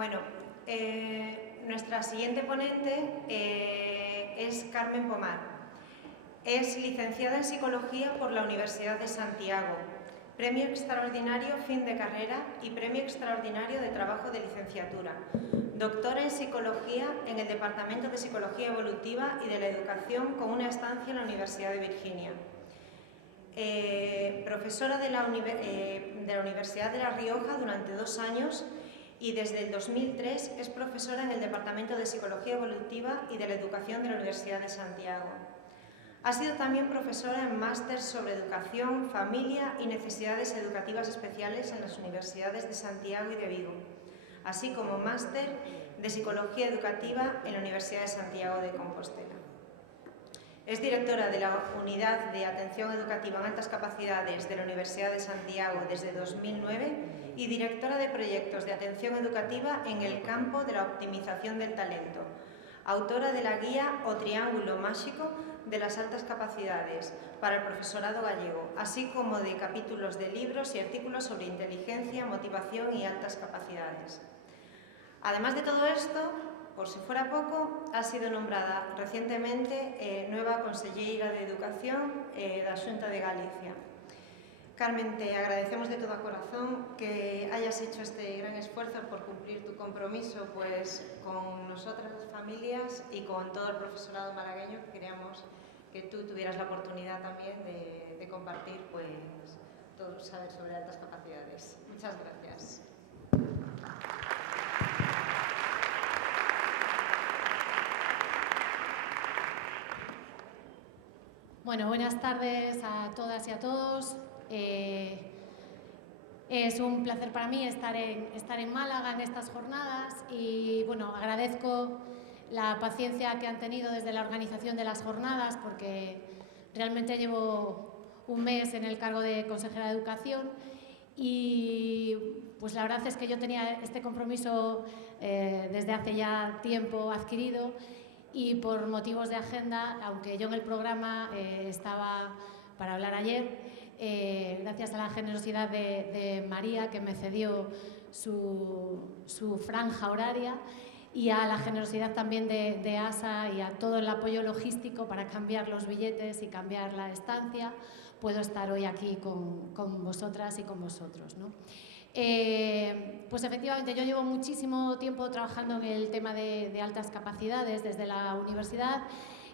Bueno, nuestra siguiente ponente es Carmen Pomar. Es licenciada en Psicología por la Universidad de Santiago, Premio Extraordinario Fin de Carrera y Premio Extraordinario de Trabajo de Licenciatura. Doctora en Psicología en el Departamento de Psicología Evolutiva y de la Educación con una estancia en la Universidad de Virginia. Profesora de la Universidad de La Rioja durante 2 años y desde el 2003 es profesora en el Departamento de Psicología Evolutiva y de la Educación de la Universidad de Santiago. Ha sido también profesora en máster sobre educación, familia y necesidades educativas especiales en las universidades de Santiago y de Vigo, así como máster de Psicología Educativa en la Universidad de Santiago de Compostela. Es directora de la Unidad de Atención Educativa en Altas Capacidades de la Universidad de Santiago desde 2009 y directora de proyectos de atención educativa en el campo de la optimización del talento. Autora de la guía O Triángulo Máxico de las Altas Capacidades para el profesorado gallego, así como de capítulos de libros y artículos sobre inteligencia, motivación y altas capacidades. Además de todo esto, por si fuera poco, ha sido nombrada recientemente nueva Conselleira de Educación da Xunta de Galicia. Carmen, te agradecemos de todo corazón que hayas hecho este gran esfuerzo por cumplir tu compromiso con nosotras las familias y con todo el profesorado malagueño, que queríamos que tú tuvieras la oportunidad también de compartir todo tu saber sobre altas capacidades. Muchas gracias. Bueno, buenas tardes a todas y a todos. Es un placer para mí estar en Málaga en estas jornadas y bueno, agradezco la paciencia que han tenido desde la organización de las jornadas, porque realmente llevo un mes en el cargo de consejera de Educación y pues la verdad es que yo tenía este compromiso desde hace ya tiempo adquirido. Y por motivos de agenda, aunque yo en el programa estaba para hablar ayer, gracias a la generosidad de María, que me cedió su franja horaria, y a la generosidad también de ASA y a todo el apoyo logístico para cambiar los billetes y cambiar la estancia, puedo estar hoy aquí con vosotras y con vosotros, ¿no? Pues efectivamente yo llevo muchísimo tiempo trabajando en el tema de altas capacidades desde la universidad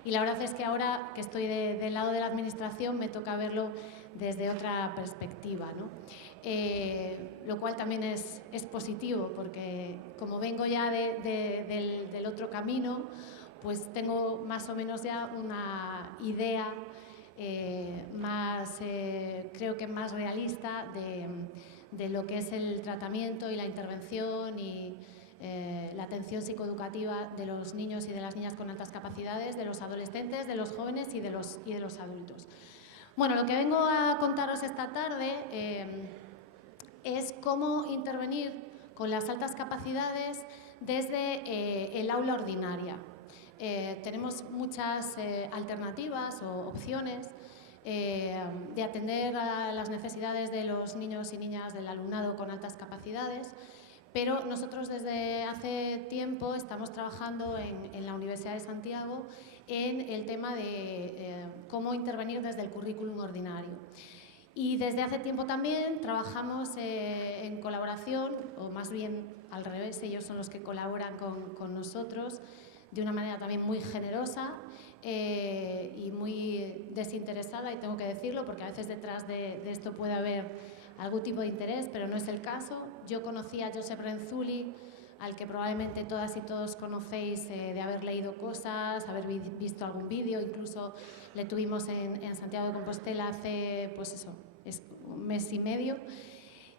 y la verdad es que ahora que estoy del lado de la administración me toca verlo desde otra perspectiva, ¿no? Lo cual también es positivo, porque como vengo ya del otro camino, pues tengo más o menos ya una idea creo que más realista de lo que es el tratamiento y la intervención y la atención psicoeducativa de los niños y de las niñas con altas capacidades, de los adolescentes, de los jóvenes y de los adultos. Bueno, lo que vengo a contaros esta tarde es cómo intervenir con las altas capacidades desde el aula ordinaria. Tenemos muchas alternativas o opciones de atender a las necesidades de los niños y niñas del alumnado con altas capacidades, pero nosotros desde hace tiempo estamos trabajando en la Universidad de Santiago en el tema de cómo intervenir desde el currículum ordinario. Y desde hace tiempo también trabajamos en colaboración, o más bien al revés, ellos son los que colaboran con nosotros de una manera también muy generosa y muy desinteresada, y tengo que decirlo porque a veces detrás de esto puede haber algún tipo de interés, pero no es el caso. Yo conocí a Josep Renzulli, al que probablemente todas y todos conocéis de haber leído cosas, haber visto algún vídeo, incluso le tuvimos en Santiago de Compostela hace, pues eso, un mes y medio.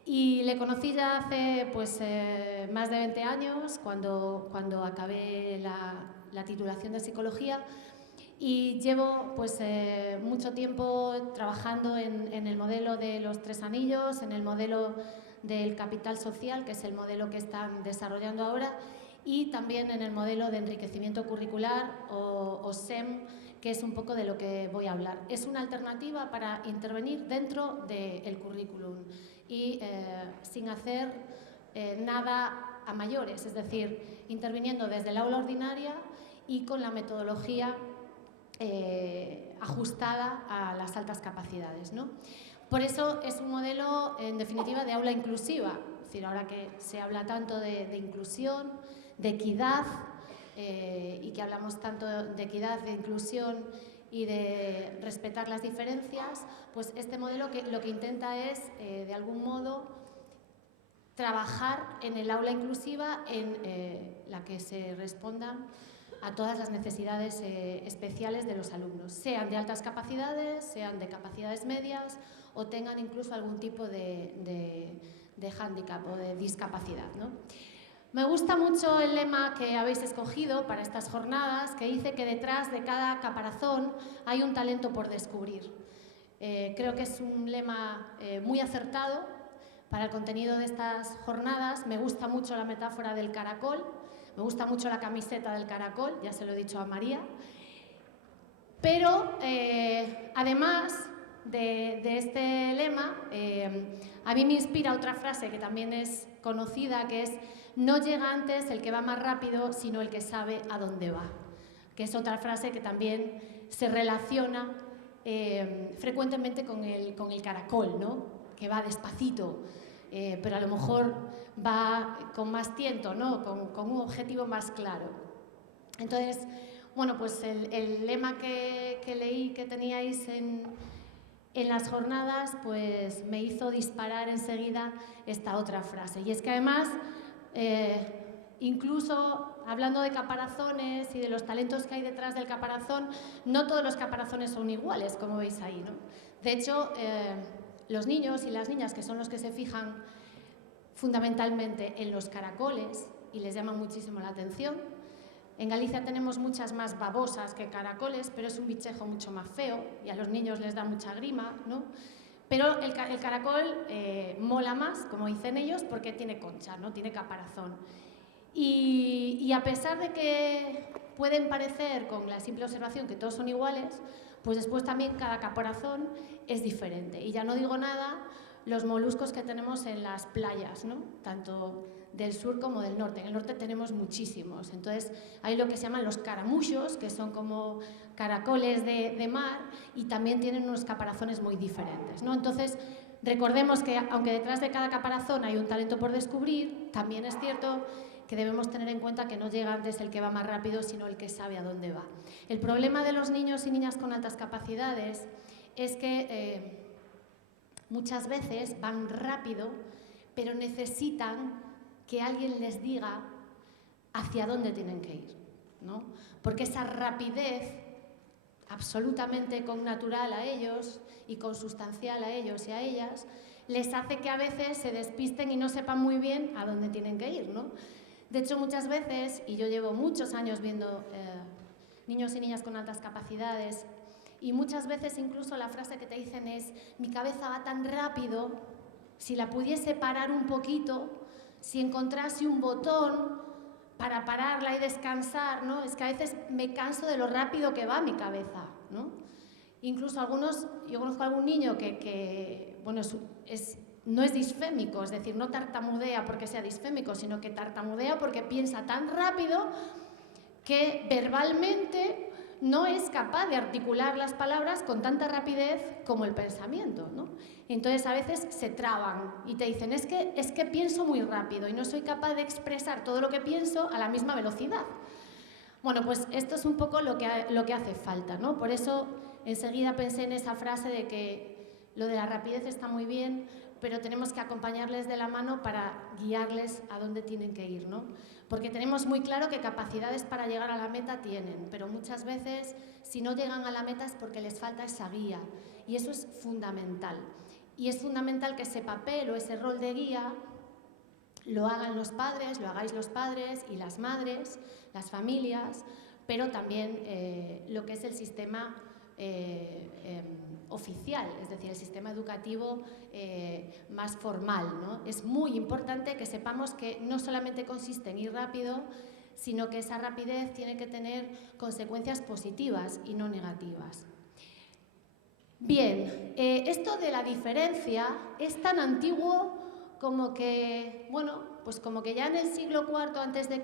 Y le conocí ya hace más de 20 años, cuando acabé la titulación de Psicología, y llevo mucho tiempo trabajando en el modelo de los 3 anillos, en el modelo del capital social, que es el modelo que están desarrollando ahora, y también en el modelo de enriquecimiento curricular o SEM, que es un poco de lo que voy a hablar. Es una alternativa para intervenir dentro del currículum y sin hacer nada a mayores, es decir, interviniendo desde el aula ordinaria y con la metodología ajustada a las altas capacidades, ¿no? Por eso es un modelo, en definitiva, de aula inclusiva. Es decir, ahora que se habla tanto de inclusión, de equidad, y que hablamos tanto de equidad, de inclusión y de respetar las diferencias, pues este modelo lo que intenta es, de algún modo, trabajar en el aula inclusiva en la que se respondan a todas las necesidades especiales de los alumnos, sean de altas capacidades, sean de capacidades medias o tengan incluso algún tipo de hándicap o de discapacidad, ¿no? Me gusta mucho el lema que habéis escogido para estas jornadas, que dice que detrás de cada caparazón hay un talento por descubrir. Creo que es un lema muy acertado para el contenido de estas jornadas. Me gusta mucho la metáfora del caracol, me gusta mucho la camiseta del caracol, ya se lo he dicho a María. Pero, además de este lema, a mí me inspira otra frase que también es conocida, que es: no llega antes el que va más rápido, sino el que sabe a dónde va. Que es otra frase que también se relaciona frecuentemente con el caracol, ¿no? Que va despacito, pero a lo mejor va con más tiento, ¿no? Con un objetivo más claro. Entonces, bueno, pues el lema que leí que teníais en las jornadas, pues me hizo disparar enseguida esta otra frase. Y es que además, incluso hablando de caparazones y de los talentos que hay detrás del caparazón, no todos los caparazones son iguales, como veis ahí, ¿no? De hecho, los niños y las niñas, que son los que se fijan fundamentalmente en los caracoles y les llama muchísimo la atención. En Galicia tenemos muchas más babosas que caracoles, pero es un bichejo mucho más feo y a los niños les da mucha grima, ¿no? Pero el caracol mola más, como dicen ellos, porque tiene concha, ¿no? Tiene caparazón. Y a pesar de que pueden parecer, con la simple observación, que todos son iguales, pues después también cada caparazón es diferente. Y ya no digo nada los moluscos que tenemos en las playas, ¿no? Tanto del sur como del norte. En el norte tenemos muchísimos. Entonces hay lo que se llaman los caramuchos, que son como caracoles de mar, y también tienen unos caparazones muy diferentes, ¿no? Entonces recordemos que aunque detrás de cada caparazón hay un talento por descubrir, también es cierto que debemos tener en cuenta que no llega antes el que va más rápido, sino el que sabe a dónde va. El problema de los niños y niñas con altas capacidades es que muchas veces van rápido, pero necesitan que alguien les diga hacia dónde tienen que ir, ¿no? Porque esa rapidez absolutamente connatural a ellos y consustancial a ellos y a ellas les hace que a veces se despisten y no sepan muy bien a dónde tienen que ir, ¿no? De hecho, muchas veces, y yo llevo muchos años viendo niños y niñas con altas capacidades, y muchas veces incluso la frase que te dicen es: mi cabeza va tan rápido, si la pudiese parar un poquito, si encontrase un botón para pararla y descansar, ¿no? Es que a veces me canso de lo rápido que va mi cabeza, ¿no? Incluso yo conozco a algún niño que bueno, no es disfémico, es decir, no tartamudea porque sea disfémico, sino que tartamudea porque piensa tan rápido que verbalmente no es capaz de articular las palabras con tanta rapidez como el pensamiento, ¿no? Entonces a veces se traban y te dicen: es que pienso muy rápido y no soy capaz de expresar todo lo que pienso a la misma velocidad. Bueno, pues esto es un poco lo que hace falta, ¿no? Por eso enseguida pensé en esa frase de que lo de la rapidez está muy bien, pero tenemos que acompañarles de la mano para guiarles a dónde tienen que ir, ¿no? Porque tenemos muy claro que capacidades para llegar a la meta tienen, pero muchas veces si no llegan a la meta es porque les falta esa guía, y eso es fundamental. Y es fundamental que ese papel o ese rol de guía lo hagan los padres, lo hagáis los padres y las madres, las familias, pero también lo que es el sistema oficial, es decir, el sistema educativo más formal, ¿no? Es muy importante que sepamos que no solamente consiste en ir rápido, sino que esa rapidez tiene que tener consecuencias positivas y no negativas. Bien, esto de la diferencia es tan antiguo como que, bueno, pues como que ya en el siglo IV a.C.,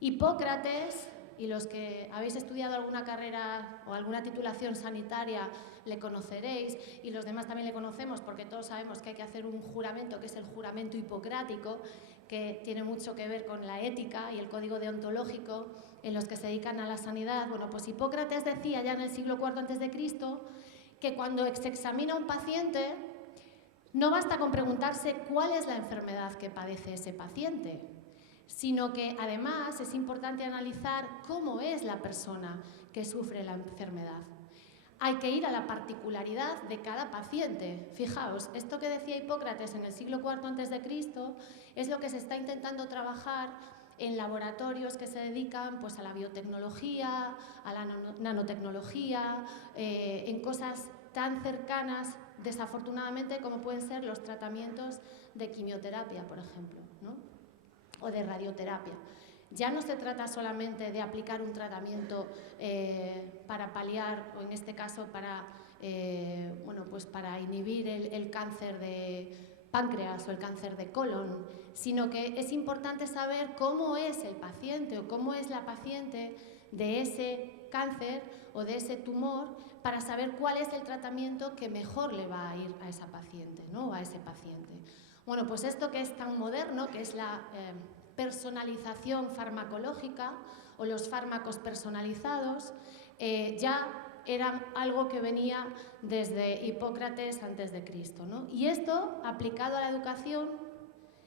Hipócrates, y los que habéis estudiado alguna carrera o alguna titulación sanitaria le conoceréis, y los demás también le conocemos porque todos sabemos que hay que hacer un juramento, que es el juramento hipocrático, que tiene mucho que ver con la ética y el código deontológico en los que se dedican a la sanidad. Bueno, pues Hipócrates decía ya en el siglo IV a.C. que cuando se examina a un paciente no basta con preguntarse cuál es la enfermedad que padece ese paciente, sino que además es importante analizar cómo es la persona que sufre la enfermedad. Hay que ir a la particularidad de cada paciente. Fijaos, esto que decía Hipócrates en el siglo IV a.C. es lo que se está intentando trabajar en laboratorios que se dedican pues, a la biotecnología, a la nanotecnología, en cosas tan cercanas, desafortunadamente, como pueden ser los tratamientos de quimioterapia, por ejemplo, ¿no? O de radioterapia. Ya no se trata solamente de aplicar un tratamiento para paliar, o en este caso para, bueno, pues para inhibir el cáncer de páncreas o el cáncer de colon, sino que es importante saber cómo es el paciente o cómo es la paciente de ese cáncer o de ese tumor para saber cuál es el tratamiento que mejor le va a ir a esa paciente, ¿no? O a ese paciente. Bueno, pues esto que es tan moderno, que es la personalización farmacológica o los fármacos personalizados, ya era algo que venía desde Hipócrates antes de Cristo, ¿no? Y esto, aplicado a la educación,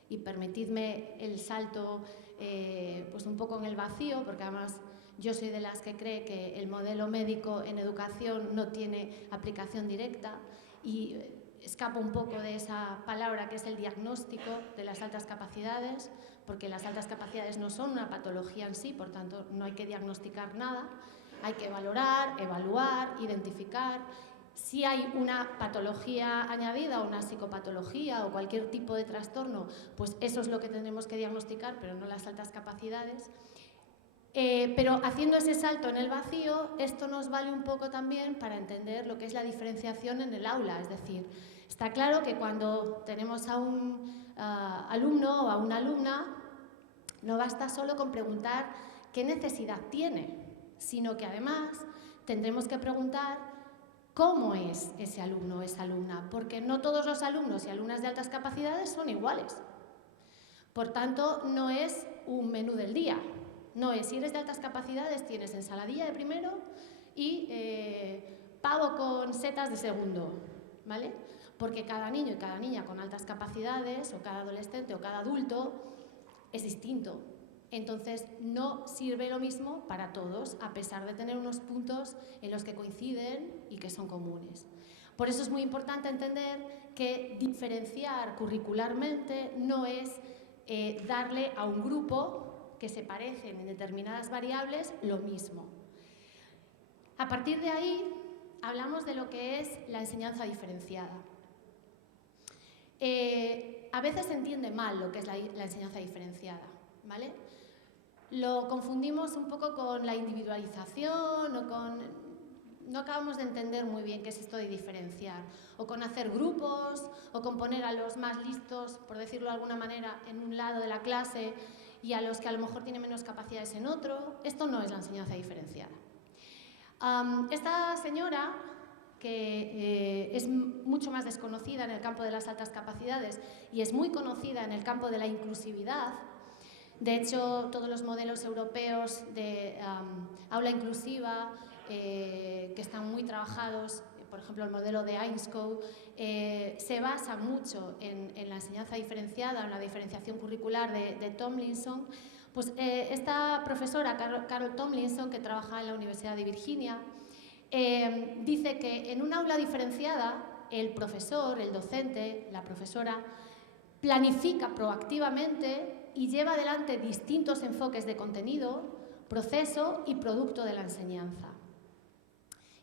y permitidme el salto pues un poco en el vacío, porque además yo soy de las que cree que el modelo médico en educación no tiene aplicación directa y escapo un poco de esa palabra que es el diagnóstico de las altas capacidades, porque las altas capacidades no son una patología en sí, por tanto no hay que diagnosticar nada, hay que valorar, evaluar, identificar. Si hay una patología añadida o una psicopatología o cualquier tipo de trastorno, pues eso es lo que tendremos que diagnosticar, pero no las altas capacidades. Pero haciendo ese salto en el vacío, esto nos vale un poco también para entender lo que es la diferenciación en el aula. Es decir, está claro que cuando tenemos a un alumno o a una alumna, no basta solo con preguntar qué necesidad tiene, sino que además tendremos que preguntar cómo es ese alumno o esa alumna, porque no todos los alumnos y alumnas de altas capacidades son iguales. Por tanto, no es un menú del día. No es, si eres de altas capacidades, tienes ensaladilla de primero y pavo con setas de segundo, ¿vale? Porque cada niño y cada niña con altas capacidades, o cada adolescente o cada adulto, es distinto. Entonces, no sirve lo mismo para todos, a pesar de tener unos puntos en los que coinciden y que son comunes. Por eso es muy importante entender que diferenciar curricularmente no es darle a un grupo que se parecen en determinadas variables lo mismo. A partir de ahí, hablamos de lo que es la enseñanza diferenciada. A veces se entiende mal lo que es la enseñanza diferenciada, ¿vale? Lo confundimos un poco con la individualización o con... No acabamos de entender muy bien qué es esto de diferenciar, o con hacer grupos, o con poner a los más listos, por decirlo de alguna manera, en un lado de la clase y a los que a lo mejor tienen menos capacidades en otro. Esto no es la enseñanza diferenciada. Esta señora, que es mucho más desconocida en el campo de las altas capacidades y es muy conocida en el campo de la inclusividad. De hecho, todos los modelos europeos de aula inclusiva que están muy trabajados, por ejemplo el modelo de Ainscow, se basa mucho en la enseñanza diferenciada, en la diferenciación curricular de Tomlinson. Pues esta profesora, Carol Tomlinson, que trabaja en la Universidad de Virginia, dice que en un aula diferenciada el profesor, el docente, la profesora, planifica proactivamente y lleva adelante distintos enfoques de contenido, proceso y producto de la enseñanza.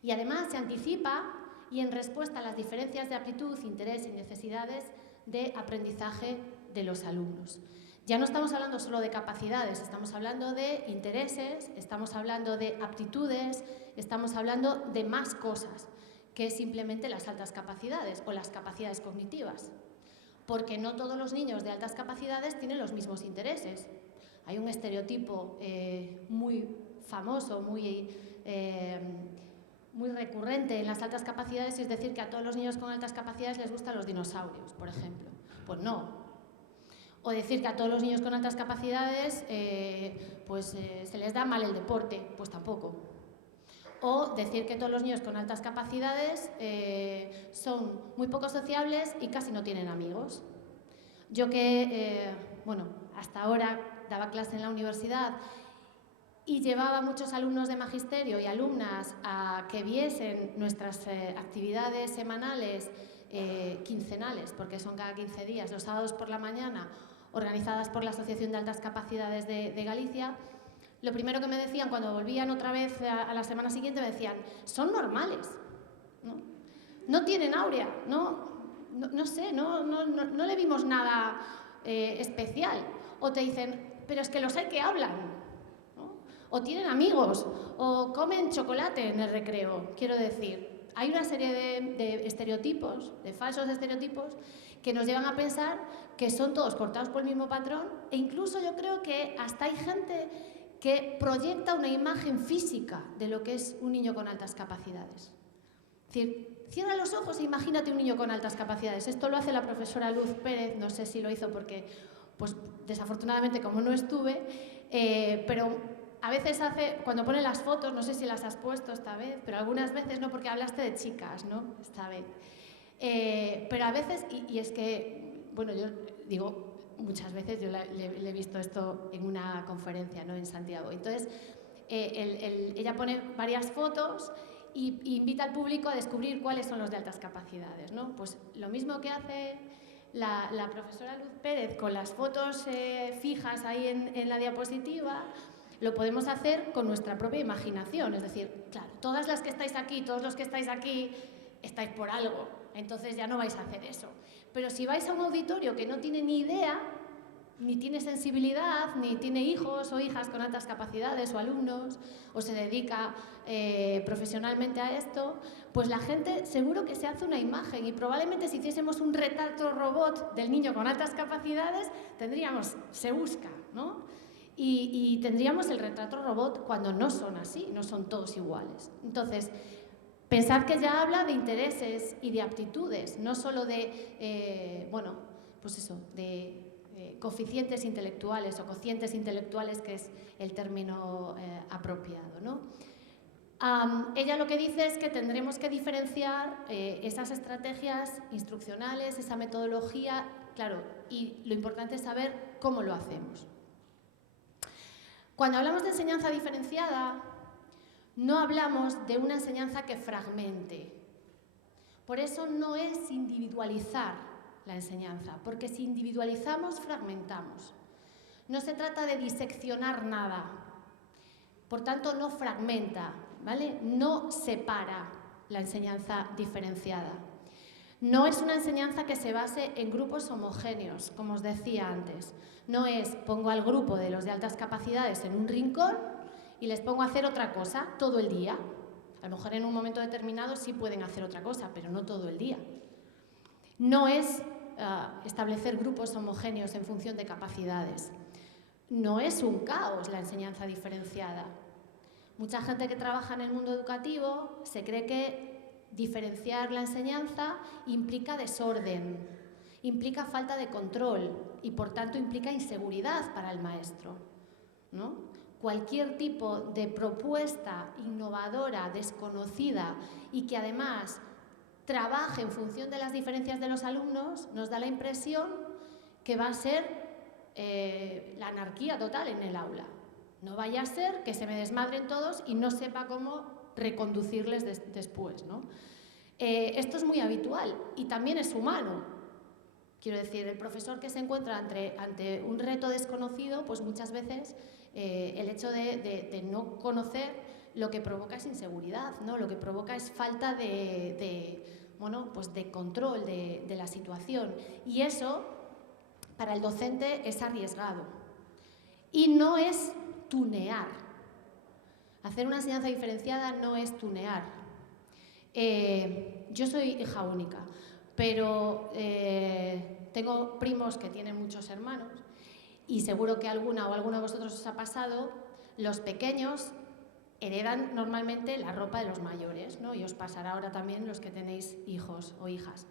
Y además se anticipa y en respuesta a las diferencias de aptitud, interés y necesidades de aprendizaje de los alumnos. Ya no estamos hablando solo de capacidades, estamos hablando de intereses, estamos hablando de aptitudes, estamos hablando de más cosas que simplemente las altas capacidades o las capacidades cognitivas. porque no todos los niños de altas capacidades tienen los mismos intereses. Hay un estereotipo muy famoso, muy recurrente en las altas capacidades, es decir, que a todos los niños con altas capacidades les gustan los dinosaurios, por ejemplo. Pues no. O decir que a todos los niños con altas capacidades se les da mal el deporte, pues tampoco. O decir que todos los niños con altas capacidades son muy poco sociables y casi no tienen amigos. Yo que, hasta ahora daba clase en la universidad y llevaba muchos alumnos de magisterio y alumnas a que viesen nuestras actividades semanales, quincenales, porque son cada 15 días, los sábados por la mañana, organizadas por la Asociación de Altas Capacidades de Galicia. Lo primero que me decían cuando volvían otra vez a la semana siguiente, me decían, son normales, no tienen áurea, no sé, no le vimos nada especial. O te dicen, pero es que los hay que hablan, ¿no? O tienen amigos, o comen chocolate en el recreo. Quiero decir, hay una serie de estereotipos, de falsos estereotipos, que nos llevan a pensar que son todos cortados por el mismo patrón, e incluso yo creo que hasta hay gente que proyecta una imagen física de lo que es un niño con altas capacidades. Es decir, cierra los ojos e imagínate un niño con altas capacidades. Esto lo hace la profesora Luz Pérez, no sé si lo hizo porque, pues desafortunadamente como no estuve, pero a veces cuando pone las fotos, no sé si las has puesto esta vez, pero algunas veces no, porque hablaste de chicas, ¿no? Esta vez. Pero a veces, y es que, bueno, yo digo, muchas veces yo le he visto esto en una conferencia, ¿no? En Santiago. Entonces, ella pone varias fotos y invita al público a descubrir cuáles son los de altas capacidades, ¿no? Pues lo mismo que hace la profesora Luz Pérez con las fotos fijas ahí en la diapositiva, lo podemos hacer con nuestra propia imaginación. Es decir, claro, todas las que estáis aquí, todos los que estáis aquí, estáis por algo, entonces ya no vais a hacer eso. Pero si vais a un auditorio que no tiene ni idea, ni tiene sensibilidad, ni tiene hijos o hijas con altas capacidades o alumnos, o se dedica profesionalmente a esto, pues la gente seguro que se hace una imagen, y probablemente si hiciésemos un retrato robot del niño con altas capacidades, se busca, ¿no? Y tendríamos el retrato robot cuando no son así, no son todos iguales. Entonces, pensad que ya habla de intereses y de aptitudes, no solo de, coeficientes intelectuales o cocientes intelectuales, que es el término apropiado, ¿no? Ella lo que dice es que tendremos que diferenciar esas estrategias instruccionales, esa metodología, claro, y lo importante es saber cómo lo hacemos. Cuando hablamos de enseñanza diferenciada, no hablamos de una enseñanza que fragmente. Por eso no es individualizar la enseñanza, porque si individualizamos, fragmentamos. No se trata de diseccionar nada, por tanto no fragmenta, ¿vale? No separa la enseñanza diferenciada. No es una enseñanza que se base en grupos homogéneos, como os decía antes. No es, pongo al grupo de los de altas capacidades en un rincón y les pongo a hacer otra cosa todo el día. A lo mejor en un momento determinado sí pueden hacer otra cosa, pero no todo el día. No es establecer grupos homogéneos en función de capacidades. No es un caos la enseñanza diferenciada. Mucha gente que trabaja en el mundo educativo se cree que diferenciar la enseñanza implica desorden, implica falta de control y por tanto implica inseguridad para el maestro, ¿no? Cualquier tipo de propuesta innovadora, desconocida y que además trabaje en función de las diferencias de los alumnos, nos da la impresión que va a ser la anarquía total en el aula. No vaya a ser que se me desmadren todos y no sepa cómo reconducirles después, ¿no? Esto es muy habitual y también es humano. Quiero decir, el profesor que se encuentra ante un reto desconocido, pues muchas veces el hecho de no conocer lo que provoca es inseguridad, ¿no? Lo que provoca es falta de control de la situación. Y eso, para el docente, es arriesgado. Y no es tunear. Hacer una enseñanza diferenciada no es tunear. Yo soy hija única, pero tengo primos que tienen muchos hermanos y seguro que alguna o alguno de vosotros os ha pasado, los pequeños heredan normalmente la ropa de los mayores, ¿no? Y os pasará ahora también los que tenéis hijos o hijas.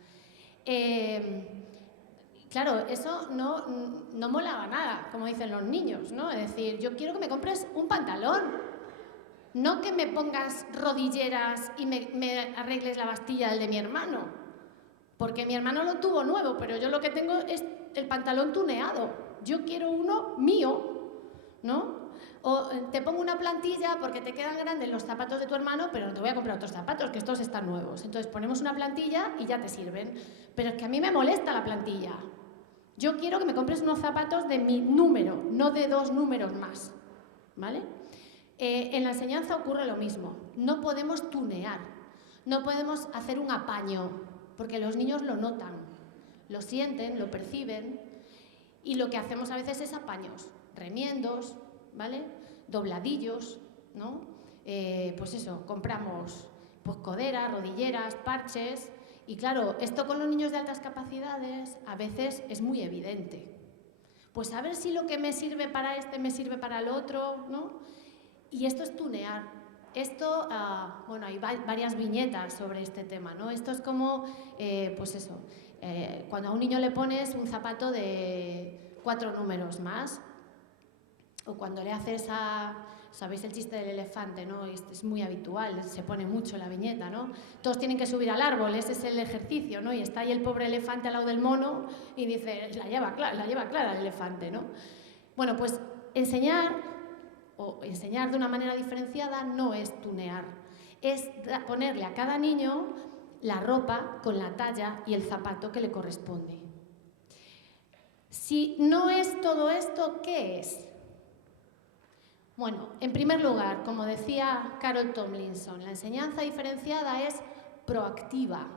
Claro, eso no molaba nada, como dicen los niños, ¿no? Es decir, yo quiero que me compres un pantalón, no que me pongas rodilleras y me arregles la bastilla del de mi hermano, porque mi hermano lo tuvo nuevo, pero yo lo que tengo es el pantalón tuneado. Yo quiero uno mío, ¿no? O te pongo una plantilla porque te quedan grandes los zapatos de tu hermano, pero no te voy a comprar otros zapatos, que estos están nuevos. Entonces ponemos una plantilla y ya te sirven. Pero es que a mí me molesta la plantilla. Yo quiero que me compres unos zapatos de mi número, no de 2 números más, ¿vale? En la enseñanza ocurre lo mismo. No podemos tunear, no podemos hacer un apaño, porque los niños lo notan, lo sienten, lo perciben, y lo que hacemos a veces es apaños, remiendos, ¿vale? Dobladillos, ¿no? Pues eso, compramos pues, coderas, rodilleras, parches. Y claro, esto con los niños de altas capacidades a veces es muy evidente. Pues a ver si lo que me sirve para este me sirve para el otro, ¿no? Y esto es tunear. Esto, bueno, hay varias viñetas sobre este tema, ¿no? Esto es como, pues eso, cuando a un niño le pones un zapato de 4 números más, o cuando le haces ¿sabéis el chiste del elefante, no? Es muy habitual, se pone mucho en la viñeta, ¿no? Todos tienen que subir al árbol, ese es el ejercicio, ¿no? Y está ahí el pobre elefante al lado del mono y dice, la lleva clara el elefante, ¿no? Bueno, pues enseñar de una manera diferenciada no es tunear, es ponerle a cada niño la ropa con la talla y el zapato que le corresponde. Si no es todo esto, ¿qué es? Bueno, en primer lugar, como decía Carol Tomlinson, la enseñanza diferenciada es proactiva.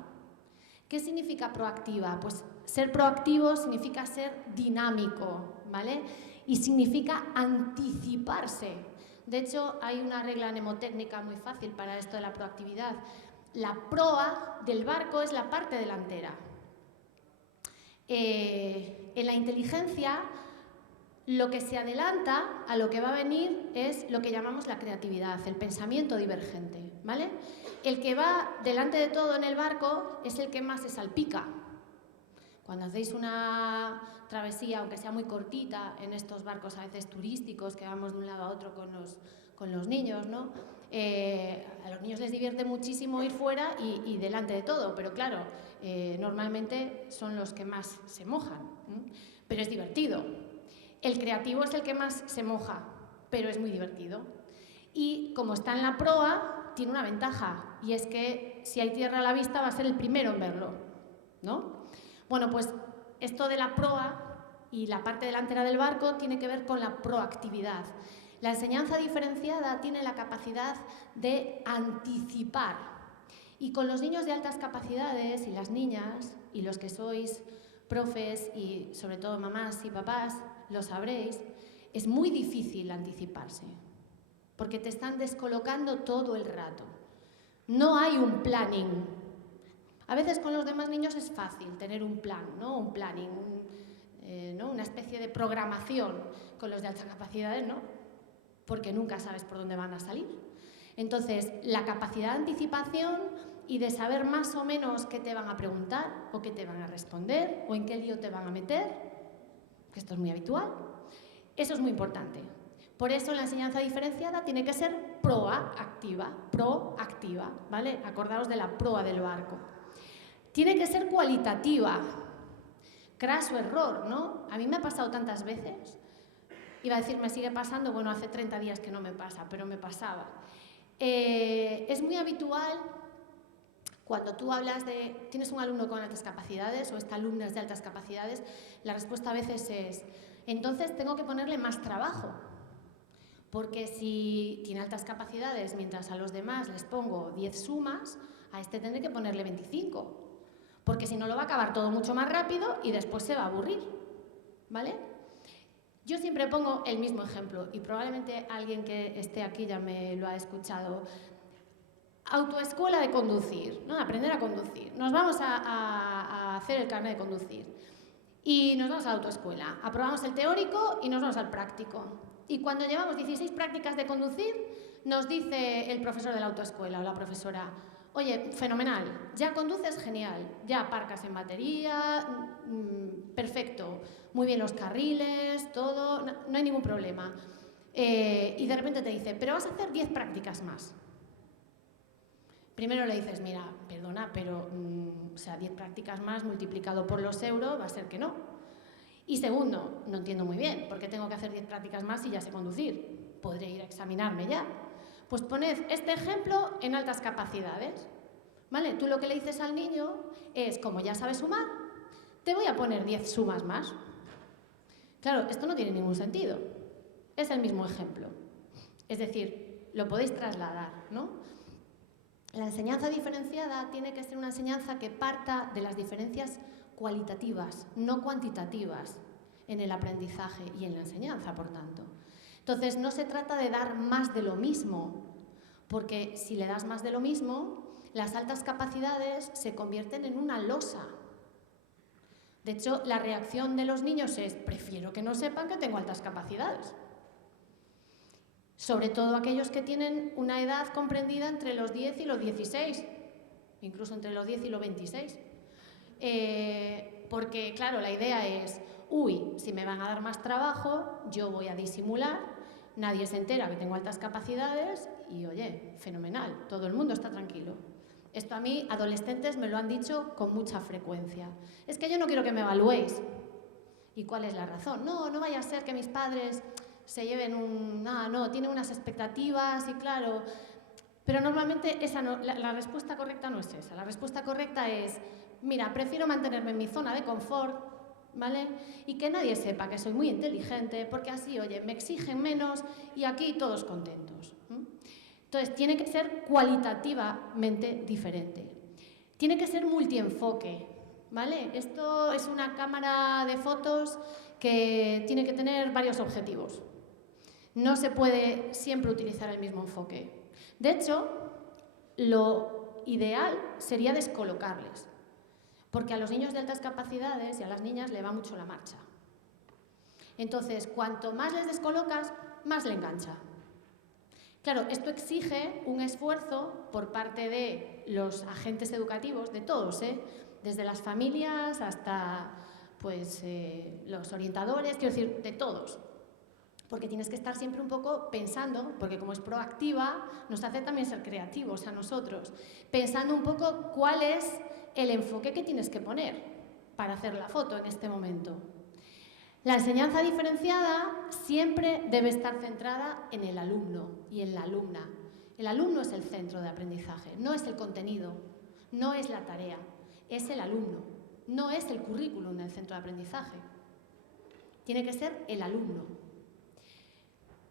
¿Qué significa proactiva? Pues ser proactivo significa ser dinámico, ¿vale? Y significa anticiparse. De hecho, hay una regla mnemotécnica muy fácil para esto de la proactividad. La proa del barco es la parte delantera. En la inteligencia, lo que se adelanta a lo que va a venir es lo que llamamos la creatividad, el pensamiento divergente, ¿vale? El que va delante de todo en el barco es el que más se salpica. Cuando hacéis una travesía, aunque sea muy cortita, en estos barcos a veces turísticos que vamos de un lado a otro con los niños, ¿no? A los niños les divierte muchísimo ir fuera y delante de todo, pero claro, normalmente son los que más se mojan, ¿no? Pero es divertido. El creativo es el que más se moja, pero es muy divertido. Y como está en la proa, tiene una ventaja, y es que si hay tierra a la vista va a ser el primero en verlo, ¿no? Bueno, pues esto de la proa y la parte delantera del barco tiene que ver con la proactividad. La enseñanza diferenciada tiene la capacidad de anticipar. Y con los niños de altas capacidades y las niñas, y los que sois profes y sobre todo mamás y papás, lo sabréis, es muy difícil anticiparse, porque te están descolocando todo el rato. No hay un planning. A veces con los demás niños es fácil tener un plan, ¿no? Un planning, ¿no? Una especie de programación. Con los de altas capacidades, ¿no? Porque nunca sabes por dónde van a salir. Entonces, la capacidad de anticipación y de saber más o menos qué te van a preguntar o qué te van a responder o en qué lío te van a meter, que esto es muy habitual, eso es muy importante. Por eso la enseñanza diferenciada tiene que ser proactiva, ¿vale? Acordaos de la proa del barco. Tiene que ser cualitativa, craso error, ¿no? A mí me ha pasado tantas veces, iba a decir me sigue pasando, bueno, hace 30 días que no me pasa, pero me pasaba. Es muy habitual cuando tú hablas de, tienes un alumno con altas capacidades o esta alumna es de altas capacidades, la respuesta a veces es, entonces tengo que ponerle más trabajo, porque si tiene altas capacidades mientras a los demás les pongo 10 sumas, a este tendré que ponerle 25, porque si no lo va a acabar todo mucho más rápido y después se va a aburrir, ¿vale? Yo siempre pongo el mismo ejemplo y probablemente alguien que esté aquí ya me lo ha escuchado. Autoescuela de conducir, ¿no? Aprender a conducir. Nos vamos a hacer el carnet de conducir. Y nos vamos a la autoescuela, aprobamos el teórico y nos vamos al práctico. Y cuando llevamos 16 prácticas de conducir, nos dice el profesor de la autoescuela o la profesora: oye, fenomenal, ya conduces genial, ya aparcas en batería, perfecto, muy bien los carriles, todo, no hay ningún problema. Y de repente te dice: pero vas a hacer 10 prácticas más. Primero le dices: mira, perdona, pero o sea, 10 prácticas más multiplicado por los euros va a ser que no. Y segundo, no entiendo muy bien por qué tengo que hacer 10 prácticas más si ya sé conducir. Podré ir a examinarme ya. Pues poned este ejemplo en altas capacidades, ¿vale? Tú lo que le dices al niño es: como ya sabes sumar, te voy a poner 10 sumas más. Claro, esto no tiene ningún sentido. Es el mismo ejemplo. Es decir, lo podéis trasladar, ¿no? La enseñanza diferenciada tiene que ser una enseñanza que parta de las diferencias cualitativas, no cuantitativas, en el aprendizaje y en la enseñanza, por tanto. Entonces, no se trata de dar más de lo mismo, porque si le das más de lo mismo, las altas capacidades se convierten en una losa. De hecho, la reacción de los niños es: prefiero que no sepan que tengo altas capacidades. Sobre todo aquellos que tienen una edad comprendida entre los 10 y los 16, incluso entre los 10 y los 26. Porque, claro, la idea es: uy, si me van a dar más trabajo, yo voy a disimular, nadie se entera que tengo altas capacidades y, oye, fenomenal, todo el mundo está tranquilo. Esto a mí, adolescentes, me lo han dicho con mucha frecuencia. Es que yo no quiero que me evaluéis. ¿Y cuál es la razón? No, no vaya a ser que mis padres se lleven tienen unas expectativas y claro, pero normalmente la respuesta correcta no es esa. La respuesta correcta es: mira, prefiero mantenerme en mi zona de confort, ¿vale? Y que nadie sepa que soy muy inteligente, porque así, oye, me exigen menos y aquí todos contentos. Entonces, tiene que ser cualitativamente diferente. Tiene que ser multienfoque, ¿vale? Esto es una cámara de fotos que tiene que tener varios objetivos. No se puede siempre utilizar el mismo enfoque. De hecho, lo ideal sería descolocarles, porque a los niños de altas capacidades y a las niñas le va mucho la marcha. Entonces, cuanto más les descolocas, más le engancha. Claro, esto exige un esfuerzo por parte de los agentes educativos, de todos, desde las familias hasta los orientadores, quiero decir, de todos. Porque tienes que estar siempre un poco pensando, porque como es proactiva, nos hace también ser creativos a nosotros, pensando un poco cuál es el enfoque que tienes que poner para hacer la foto en este momento. La enseñanza diferenciada siempre debe estar centrada en el alumno y en la alumna. El alumno es el centro de aprendizaje, no es el contenido, no es la tarea, es el alumno, no es el currículum el centro de aprendizaje. Tiene que ser el alumno.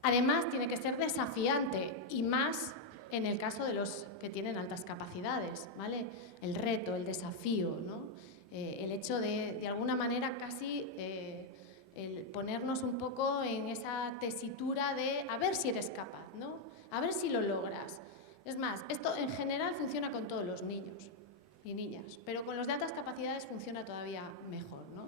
Además, tiene que ser desafiante, y más en el caso de los que tienen altas capacidades, ¿vale? El reto, el desafío, ¿no? El hecho de alguna manera, casi el ponernos un poco en esa tesitura de a ver si eres capaz, ¿no? A ver si lo logras. Es más, esto en general funciona con todos los niños y niñas, pero con los de altas capacidades funciona todavía mejor, ¿no?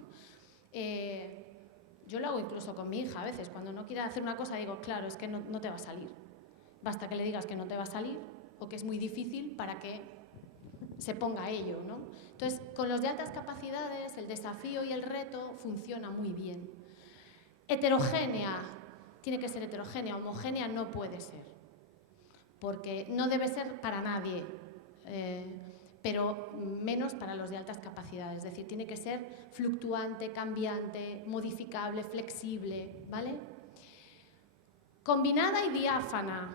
Yo lo hago incluso con mi hija a veces. Cuando no quiere hacer una cosa digo: claro, es que no te va a salir. Basta que le digas que no te va a salir o que es muy difícil para que se ponga a ello, ¿no? Entonces, con los de altas capacidades, el desafío y el reto funciona muy bien. Heterogénea. Tiene que ser heterogénea. Homogénea no puede ser. Porque no debe ser para nadie. Pero menos para los de altas capacidades. Es decir, tiene que ser fluctuante, cambiante, modificable, flexible, ¿vale? Combinada y diáfana,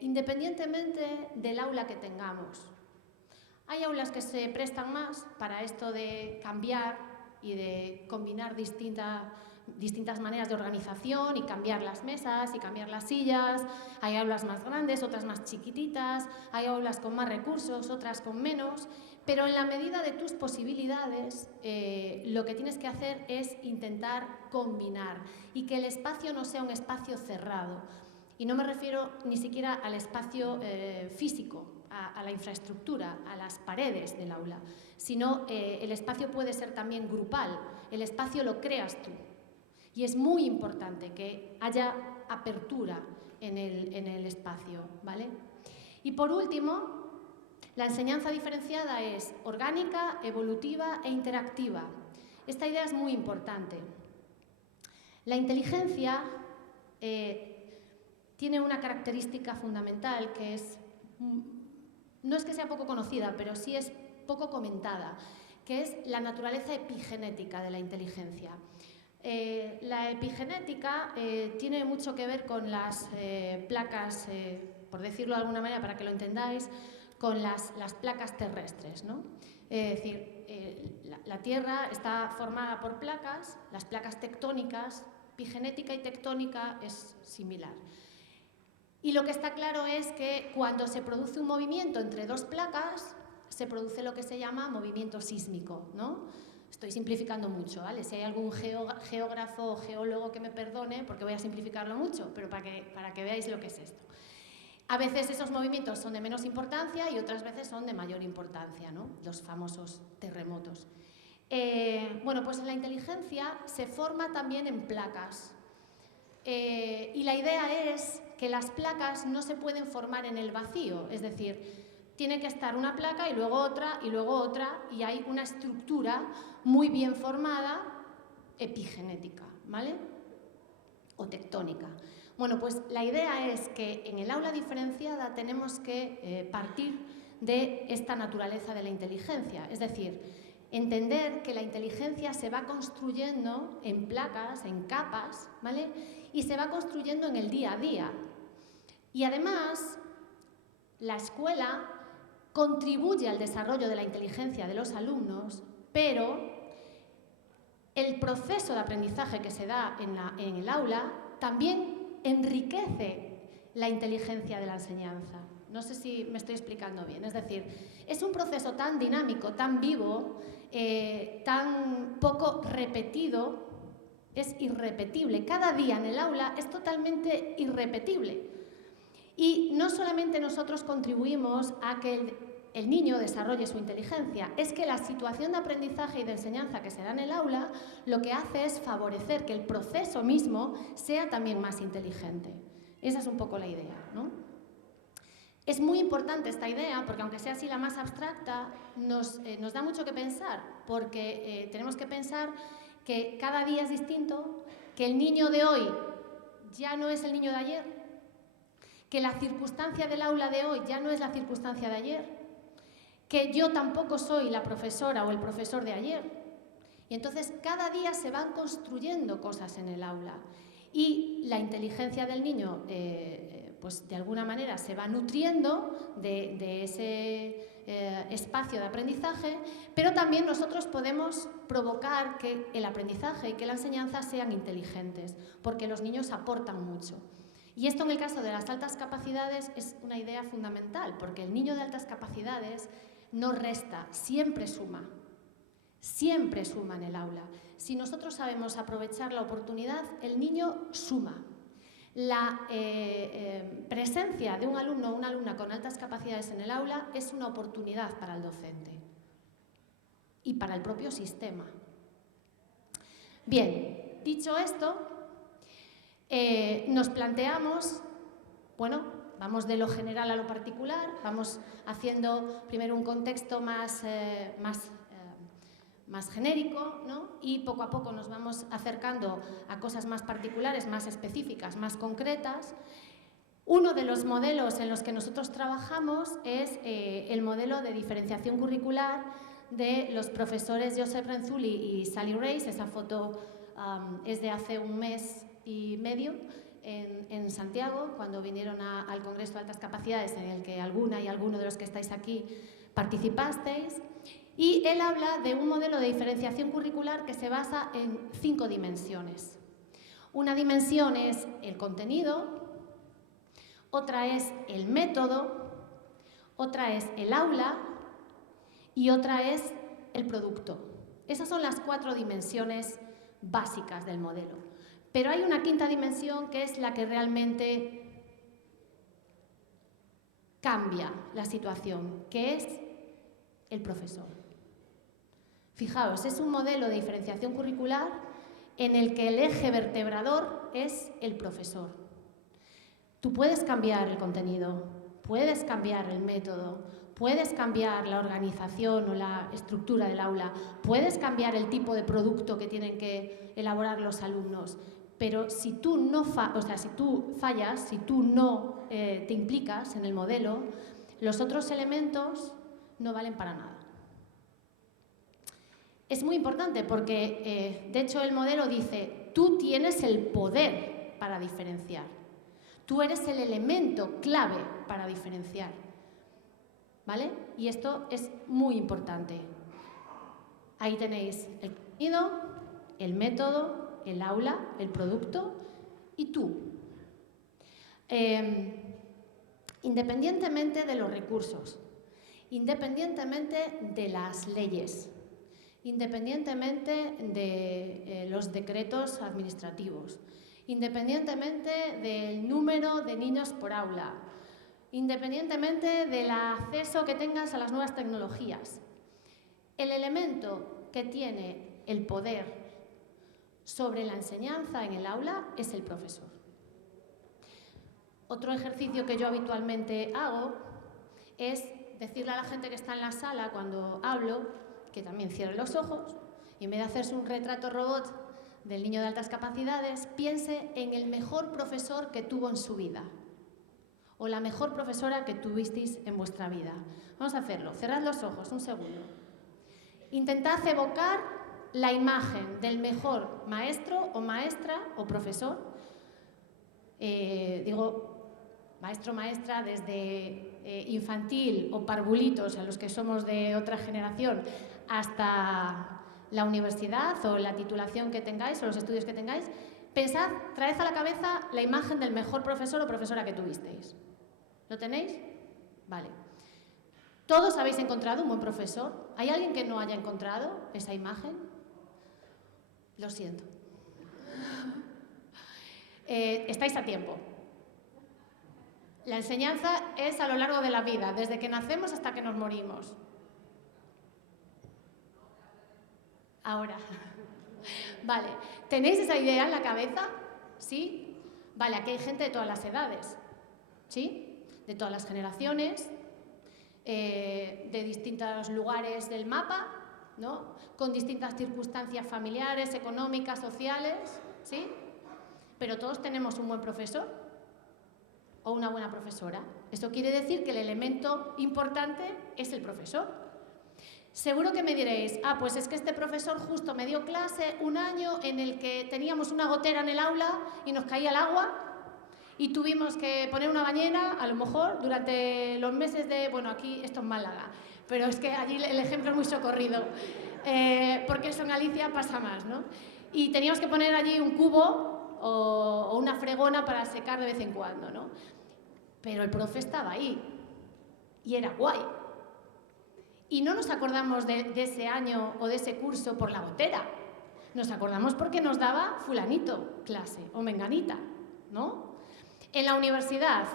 independientemente del aula que tengamos. Hay aulas que se prestan más para esto de cambiar y de combinar distintas maneras de organización y cambiar las mesas y cambiar las sillas. Hay aulas más grandes, otras más chiquititas, hay aulas con más recursos, otras con menos, pero en la medida de tus posibilidades lo que tienes que hacer es intentar combinar y que el espacio no sea un espacio cerrado. Y no me refiero ni siquiera al espacio físico, a la infraestructura, a las paredes del aula, sino el espacio puede ser también grupal, el espacio lo creas tú. Y es muy importante que haya apertura en el espacio, ¿vale? Y por último, la enseñanza diferenciada es orgánica, evolutiva e interactiva. Esta idea es muy importante. La inteligencia tiene una característica fundamental que es, no es que sea poco conocida, pero sí es poco comentada, que es la naturaleza epigenética de la inteligencia. La epigenética tiene mucho que ver con las placas, por decirlo de alguna manera para que lo entendáis, con las placas terrestres, ¿no? Es decir, la Tierra está formada por placas, las placas tectónicas, epigenética y tectónica es similar. Y lo que está claro es que cuando se produce un movimiento entre dos placas, se produce lo que se llama movimiento sísmico, ¿no? Estoy simplificando mucho, ¿vale? Si hay algún geógrafo o geólogo que me perdone, porque voy a simplificarlo mucho, pero para que veáis lo que es esto. A veces esos movimientos son de menos importancia y otras veces son de mayor importancia, ¿no? Los famosos terremotos. Bueno, pues la inteligencia se forma también en placas. Y la idea es que las placas no se pueden formar en el vacío, es decir, tiene que estar una placa y luego otra, y hay una estructura muy bien formada epigenética, ¿vale? O tectónica. Bueno, pues la idea es que en el aula diferenciada tenemos que partir de esta naturaleza de la inteligencia, es decir, entender que la inteligencia se va construyendo en placas, en capas, ¿vale? Y se va construyendo en el día a día. Y además, la escuela contribuye al desarrollo de la inteligencia de los alumnos, pero el proceso de aprendizaje que se da en el aula también enriquece la inteligencia de la enseñanza. No sé si me estoy explicando bien. Es decir, es un proceso tan dinámico, tan vivo, tan poco repetido, es irrepetible. Cada día en el aula es totalmente irrepetible. Y no solamente nosotros contribuimos a que el niño desarrolle su inteligencia, es que la situación de aprendizaje y de enseñanza que se da en el aula lo que hace es favorecer que el proceso mismo sea también más inteligente. Esa es un poco la idea, ¿no? Es muy importante esta idea porque aunque sea así la más abstracta, nos da mucho que pensar, porque tenemos que pensar que cada día es distinto, que el niño de hoy ya no es el niño de ayer, que la circunstancia del aula de hoy ya no es la circunstancia de ayer, que yo tampoco soy la profesora o el profesor de ayer. Y entonces cada día se van construyendo cosas en el aula y la inteligencia del niño pues de alguna manera se va nutriendo de ese espacio de aprendizaje, pero también nosotros podemos provocar que el aprendizaje y que la enseñanza sean inteligentes, porque los niños aportan mucho. Y esto en el caso de las altas capacidades es una idea fundamental, porque el niño de altas capacidades no resta, siempre suma en el aula. Si nosotros sabemos aprovechar la oportunidad, el niño suma. La presencia de un alumno o una alumna con altas capacidades en el aula es una oportunidad para el docente y para el propio sistema. Bien, dicho esto, nos planteamos, bueno, vamos de lo general a lo particular, vamos haciendo primero un contexto más genérico, ¿no? Y poco a poco nos vamos acercando a cosas más particulares, más específicas, más concretas. Uno de los modelos en los que nosotros trabajamos es el modelo de diferenciación curricular de los profesores Josep Renzulli y Sally Reis. Esa foto es de hace un mes y medio en Santiago, cuando vinieron al Congreso de Altas Capacidades, en el que alguna y alguno de los que estáis aquí participasteis. Y él habla de un modelo de diferenciación curricular que se basa en 5 dimensiones. Una dimensión es el contenido, otra es el método, otra es el aula y otra es el producto. Esas son las 4 dimensiones básicas del modelo. Pero hay una quinta dimensión que es la que realmente cambia la situación, que es el profesor. Fijaos, es un modelo de diferenciación curricular en el que el eje vertebrador es el profesor. Tú puedes cambiar el contenido, puedes cambiar el método, puedes cambiar la organización o la estructura del aula, puedes cambiar el tipo de producto que tienen que elaborar los alumnos, pero si tú no si tú fallas, si tú no te implicas en el modelo, los otros elementos no valen para nada. Es muy importante porque, de hecho, el modelo dice, tú tienes el poder para diferenciar. Tú eres el elemento clave para diferenciar. ¿Vale? Y esto es muy importante. Ahí tenéis el contenido, el método, el aula, el producto y tú. Independientemente de los recursos, independientemente de las leyes, independientemente de los decretos administrativos, independientemente del número de niños por aula, independientemente del acceso que tengas a las nuevas tecnologías. El elemento que tiene el poder sobre la enseñanza en el aula es el profesor. Otro ejercicio que yo habitualmente hago es decirle a la gente que está en la sala cuando hablo que también cierre los ojos y en vez de hacerse un retrato robot del niño de altas capacidades, piense en el mejor profesor que tuvo en su vida o la mejor profesora que tuvisteis en vuestra vida. Vamos a hacerlo. Cerrad los ojos, un segundo. Intentad evocar la imagen del mejor maestro o maestra o profesor. Digo, maestro o maestra desde infantil o parvulitos, a los que somos de otra generación, hasta la universidad o la titulación que tengáis o los estudios que tengáis. Pensad, traed a la cabeza la imagen del mejor profesor o profesora que tuvisteis. ¿Lo tenéis? Vale. ¿Todos habéis encontrado un buen profesor? ¿Hay alguien que no haya encontrado esa imagen? Lo siento. Estáis a tiempo. La enseñanza es a lo largo de la vida, desde que nacemos hasta que nos morimos. Ahora. Vale. ¿Tenéis esa idea en la cabeza? ¿Sí? Vale, aquí hay gente de todas las edades. ¿Sí? De todas las generaciones, de distintos lugares del mapa, ¿no? Con distintas circunstancias familiares, económicas, sociales, ¿sí? Pero todos tenemos un buen profesor o una buena profesora. Esto quiere decir que el elemento importante es el profesor. Seguro que me diréis, pues es que este profesor justo me dio clase un año en el que teníamos una gotera en el aula y nos caía el agua y tuvimos que poner una bañera, a lo mejor, durante los meses de... Bueno, aquí esto es Málaga, pero es que allí el ejemplo es muy socorrido, porque eso en Galicia pasa más, ¿no? Y teníamos que poner allí un cubo o una fregona para secar de vez en cuando, ¿no? Pero el profe estaba ahí y era guay. Y no nos acordamos de ese año o de ese curso por la gotera. Nos acordamos porque nos daba fulanito clase o menganita, ¿no? En la universidad,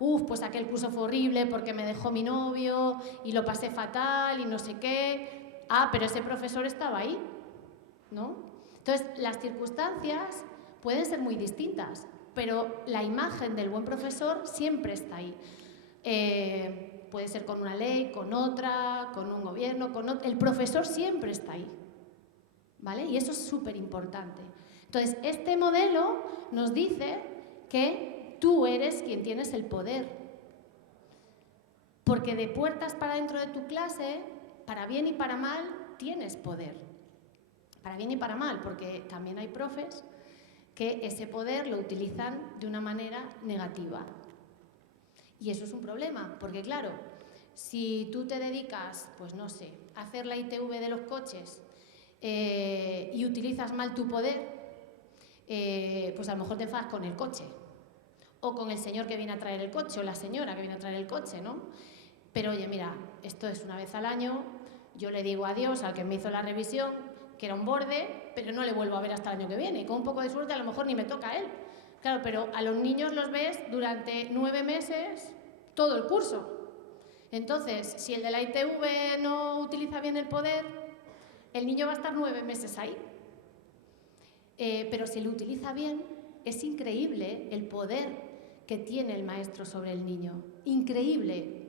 pues aquel curso fue horrible porque me dejó mi novio y lo pasé fatal y no sé qué. Pero ese profesor estaba ahí, ¿no? Entonces, las circunstancias pueden ser muy distintas, pero la imagen del buen profesor siempre está ahí. Puede ser con una ley, con otra, con un gobierno, con otro. El profesor siempre está ahí, ¿vale? Y eso es súper importante. Entonces, este modelo nos dice que tú eres quien tienes el poder. Porque de puertas para dentro de tu clase, para bien y para mal, tienes poder. Para bien y para mal, porque también hay profes que ese poder lo utilizan de una manera negativa. Y eso es un problema, porque claro, si tú te dedicas, pues no sé, a hacer la ITV de los coches y utilizas mal tu poder, pues a lo mejor te enfadas con el coche, o con el señor que viene a traer el coche, o la señora que viene a traer el coche, ¿no? Pero oye, mira, esto es una vez al año, yo le digo adiós al que me hizo la revisión, que era un borde, pero no le vuelvo a ver hasta el año que viene, y con un poco de suerte a lo mejor ni me toca a él. Claro, pero a los niños los ves durante 9 meses todo el curso. Entonces, si el de la ITV no utiliza bien el poder, el niño va a estar 9 meses ahí. Pero si lo utiliza bien, es increíble el poder que tiene el maestro sobre el niño. Increíble.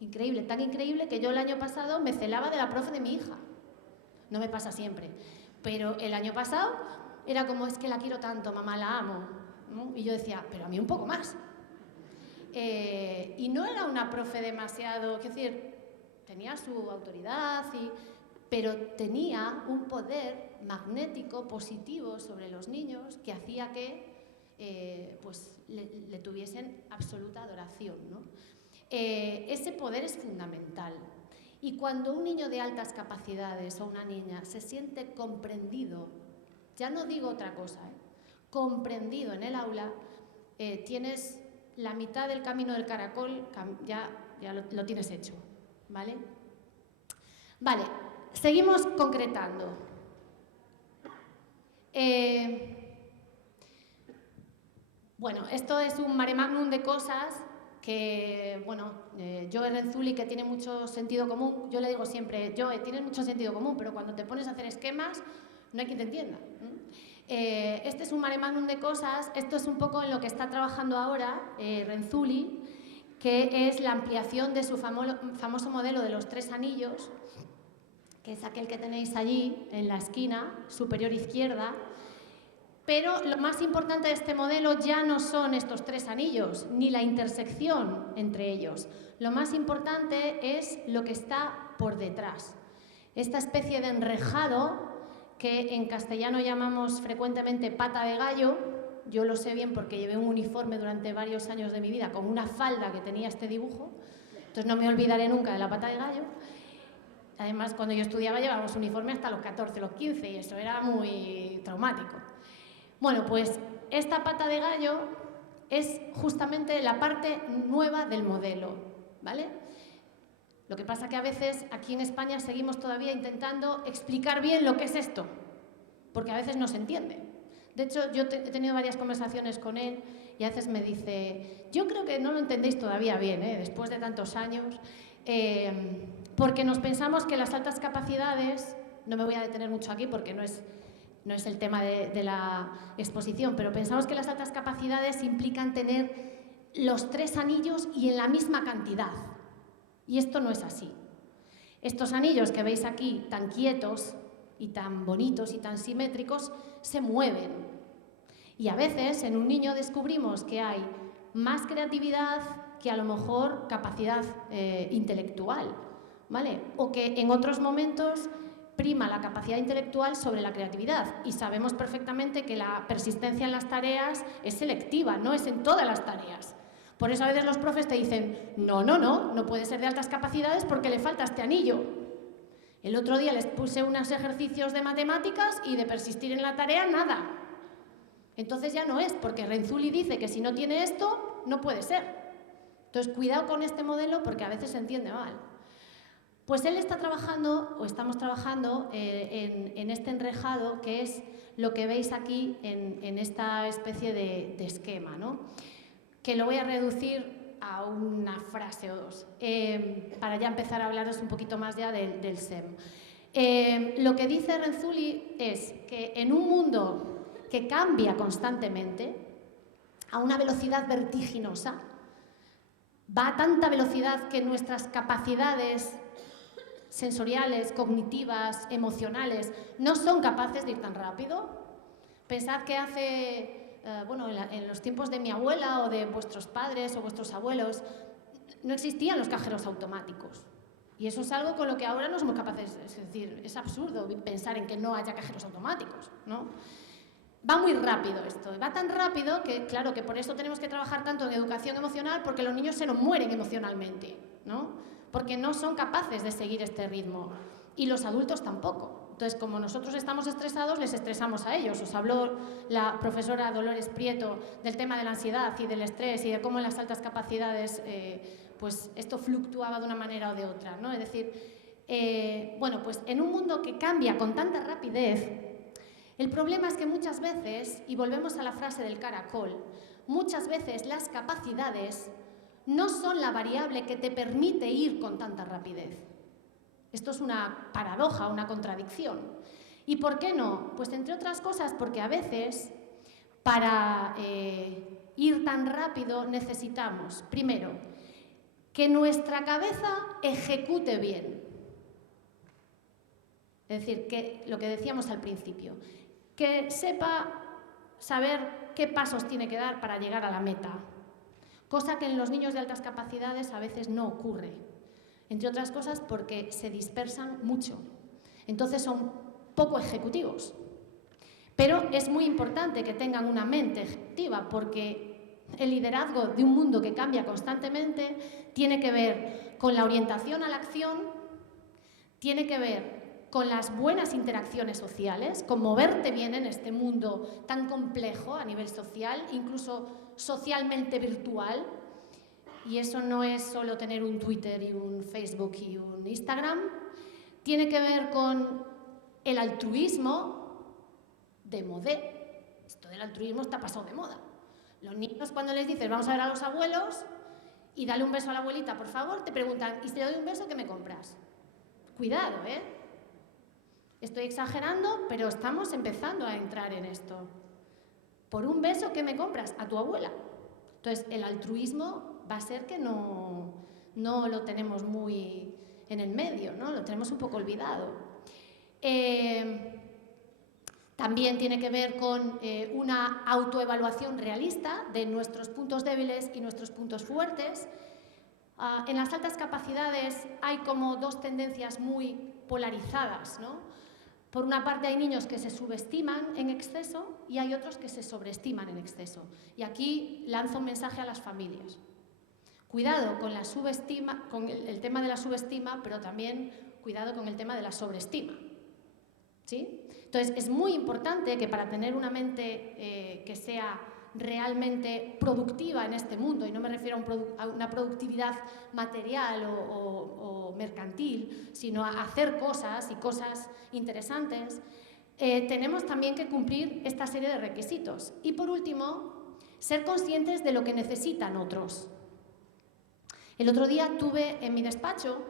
Increíble, tan increíble que yo el año pasado me celaba de la profe de mi hija. No me pasa siempre, pero el año pasado era como, es que la quiero tanto, mamá, la amo, ¿no? Y yo decía, pero a mí un poco más. Y no era una profe demasiado, quiero decir, tenía su autoridad, pero tenía un poder magnético positivo sobre los niños que hacía que pues le tuviesen absoluta adoración, ¿no? Ese poder es fundamental. Y cuando un niño de altas capacidades o una niña se siente comprendido, ya no digo otra cosa, comprendido en el aula, tienes la mitad del camino del caracol, ya lo tienes hecho, ¿vale? Vale, seguimos concretando. Bueno, esto es un mare magnum de cosas que, bueno, Joe Renzulli, que tiene mucho sentido común, yo le digo siempre, Joe, tienes mucho sentido común, pero cuando te pones a hacer esquemas, no hay quien te entienda. Este es un mare magnum de cosas, esto es un poco en lo que está trabajando ahora Renzulli, que es la ampliación de su famoso modelo de los 3 anillos, que es aquel que tenéis allí, en la esquina superior izquierda. Pero lo más importante de este modelo ya no son estos 3 anillos, ni la intersección entre ellos. Lo más importante es lo que está por detrás. Esta especie de enrejado que en castellano llamamos frecuentemente pata de gallo, yo lo sé bien porque llevé un uniforme durante varios años de mi vida con una falda que tenía este dibujo, entonces no me olvidaré nunca de la pata de gallo. Además, cuando yo estudiaba llevábamos uniforme hasta los 14, los 15 y eso era muy traumático. Bueno, pues esta pata de gallo es justamente la parte nueva del modelo, ¿vale? Lo que pasa que a veces aquí en España seguimos todavía intentando explicar bien lo que es esto, porque a veces no se entiende. De hecho, yo he tenido varias conversaciones con él y a veces me dice, yo creo que no lo entendéis todavía bien, después de tantos años, porque nos pensamos que las altas capacidades, no me voy a detener mucho aquí porque no es el tema de la exposición, pero pensamos que las altas capacidades implican tener los 3 anillos y en la misma cantidad. Y esto no es así. Estos anillos que veis aquí, tan quietos y tan bonitos y tan simétricos, se mueven. Y a veces en un niño descubrimos que hay más creatividad que a lo mejor capacidad intelectual, ¿vale? O que en otros momentos prima la capacidad intelectual sobre la creatividad y sabemos perfectamente que la persistencia en las tareas es selectiva, no es en todas las tareas. Por eso a veces los profes te dicen, no puede ser de altas capacidades porque le falta este anillo. El otro día les puse unos ejercicios de matemáticas y de persistir en la tarea, nada. Entonces ya no es, porque Renzulli dice que si no tiene esto, no puede ser. Entonces cuidado con este modelo porque a veces se entiende mal. Pues él está trabajando, o estamos trabajando, en este enrejado, que es lo que veis aquí en esta especie de esquema, ¿no? Que lo voy a reducir a una frase o dos, para ya empezar a hablaros un poquito más ya del SEM. Lo que dice Renzulli es que en un mundo que cambia constantemente, a una velocidad vertiginosa, va a tanta velocidad que nuestras capacidades sensoriales, cognitivas, emocionales, no son capaces de ir tan rápido. Pensad que hace, en los tiempos de mi abuela o de vuestros padres o vuestros abuelos, no existían los cajeros automáticos. Y eso es algo con lo que ahora no somos capaces, es decir, es absurdo pensar en que no haya cajeros automáticos, ¿no? Va muy rápido esto, va tan rápido que, claro, que por eso tenemos que trabajar tanto en educación emocional, porque los niños se nos mueren emocionalmente, ¿no? Porque no son capaces de seguir este ritmo y los adultos tampoco. Entonces, como nosotros estamos estresados, les estresamos a ellos. Os habló la profesora Dolores Prieto del tema de la ansiedad y del estrés y de cómo en las altas capacidades pues esto fluctuaba de una manera o de otra, ¿no? Es decir, pues en un mundo que cambia con tanta rapidez, el problema es que muchas veces, y volvemos a la frase del caracol, muchas veces las capacidades no son la variable que te permite ir con tanta rapidez. Esto es una paradoja, una contradicción. ¿Y por qué no? Pues entre otras cosas porque a veces para ir tan rápido necesitamos, primero, que nuestra cabeza ejecute bien. Es decir, que lo que decíamos al principio, que sepa saber qué pasos tiene que dar para llegar a la meta, cosa que en los niños de altas capacidades a veces no ocurre, entre otras cosas porque se dispersan mucho, entonces son poco ejecutivos. Pero es muy importante que tengan una mente ejecutiva porque el liderazgo de un mundo que cambia constantemente tiene que ver con la orientación a la acción, tiene que ver con las buenas interacciones sociales, con moverte bien en este mundo tan complejo a nivel social, incluso socialmente virtual. Y eso no es solo tener un Twitter y un Facebook y un Instagram. Tiene que ver con el altruismo de modé. Esto del altruismo está pasado de moda. Los niños cuando les dices vamos a ver a los abuelos y dale un beso a la abuelita, por favor, te preguntan, ¿y si te doy un beso, qué me compras? Cuidado, ¿eh? Estoy exagerando, pero estamos empezando a entrar en esto. Por un beso, ¿qué me compras? A tu abuela. Entonces, el altruismo va a ser que no lo tenemos muy en el medio, ¿no? Lo tenemos un poco olvidado. También tiene que ver con una autoevaluación realista de nuestros puntos débiles y nuestros puntos fuertes. En las altas capacidades hay como dos tendencias muy polarizadas, ¿no? Por una parte hay niños que se subestiman en exceso y hay otros que se sobreestiman en exceso. Y aquí lanzo un mensaje a las familias. Cuidado con la subestima, con el tema de la subestima, pero también cuidado con el tema de la sobreestima. ¿Sí? Entonces es muy importante que para tener una mente que sea realmente productiva en este mundo, y no me refiero a una productividad material o mercantil, sino a hacer cosas y cosas interesantes, tenemos también que cumplir esta serie de requisitos. Y por último, ser conscientes de lo que necesitan otros. El otro día tuve en mi despacho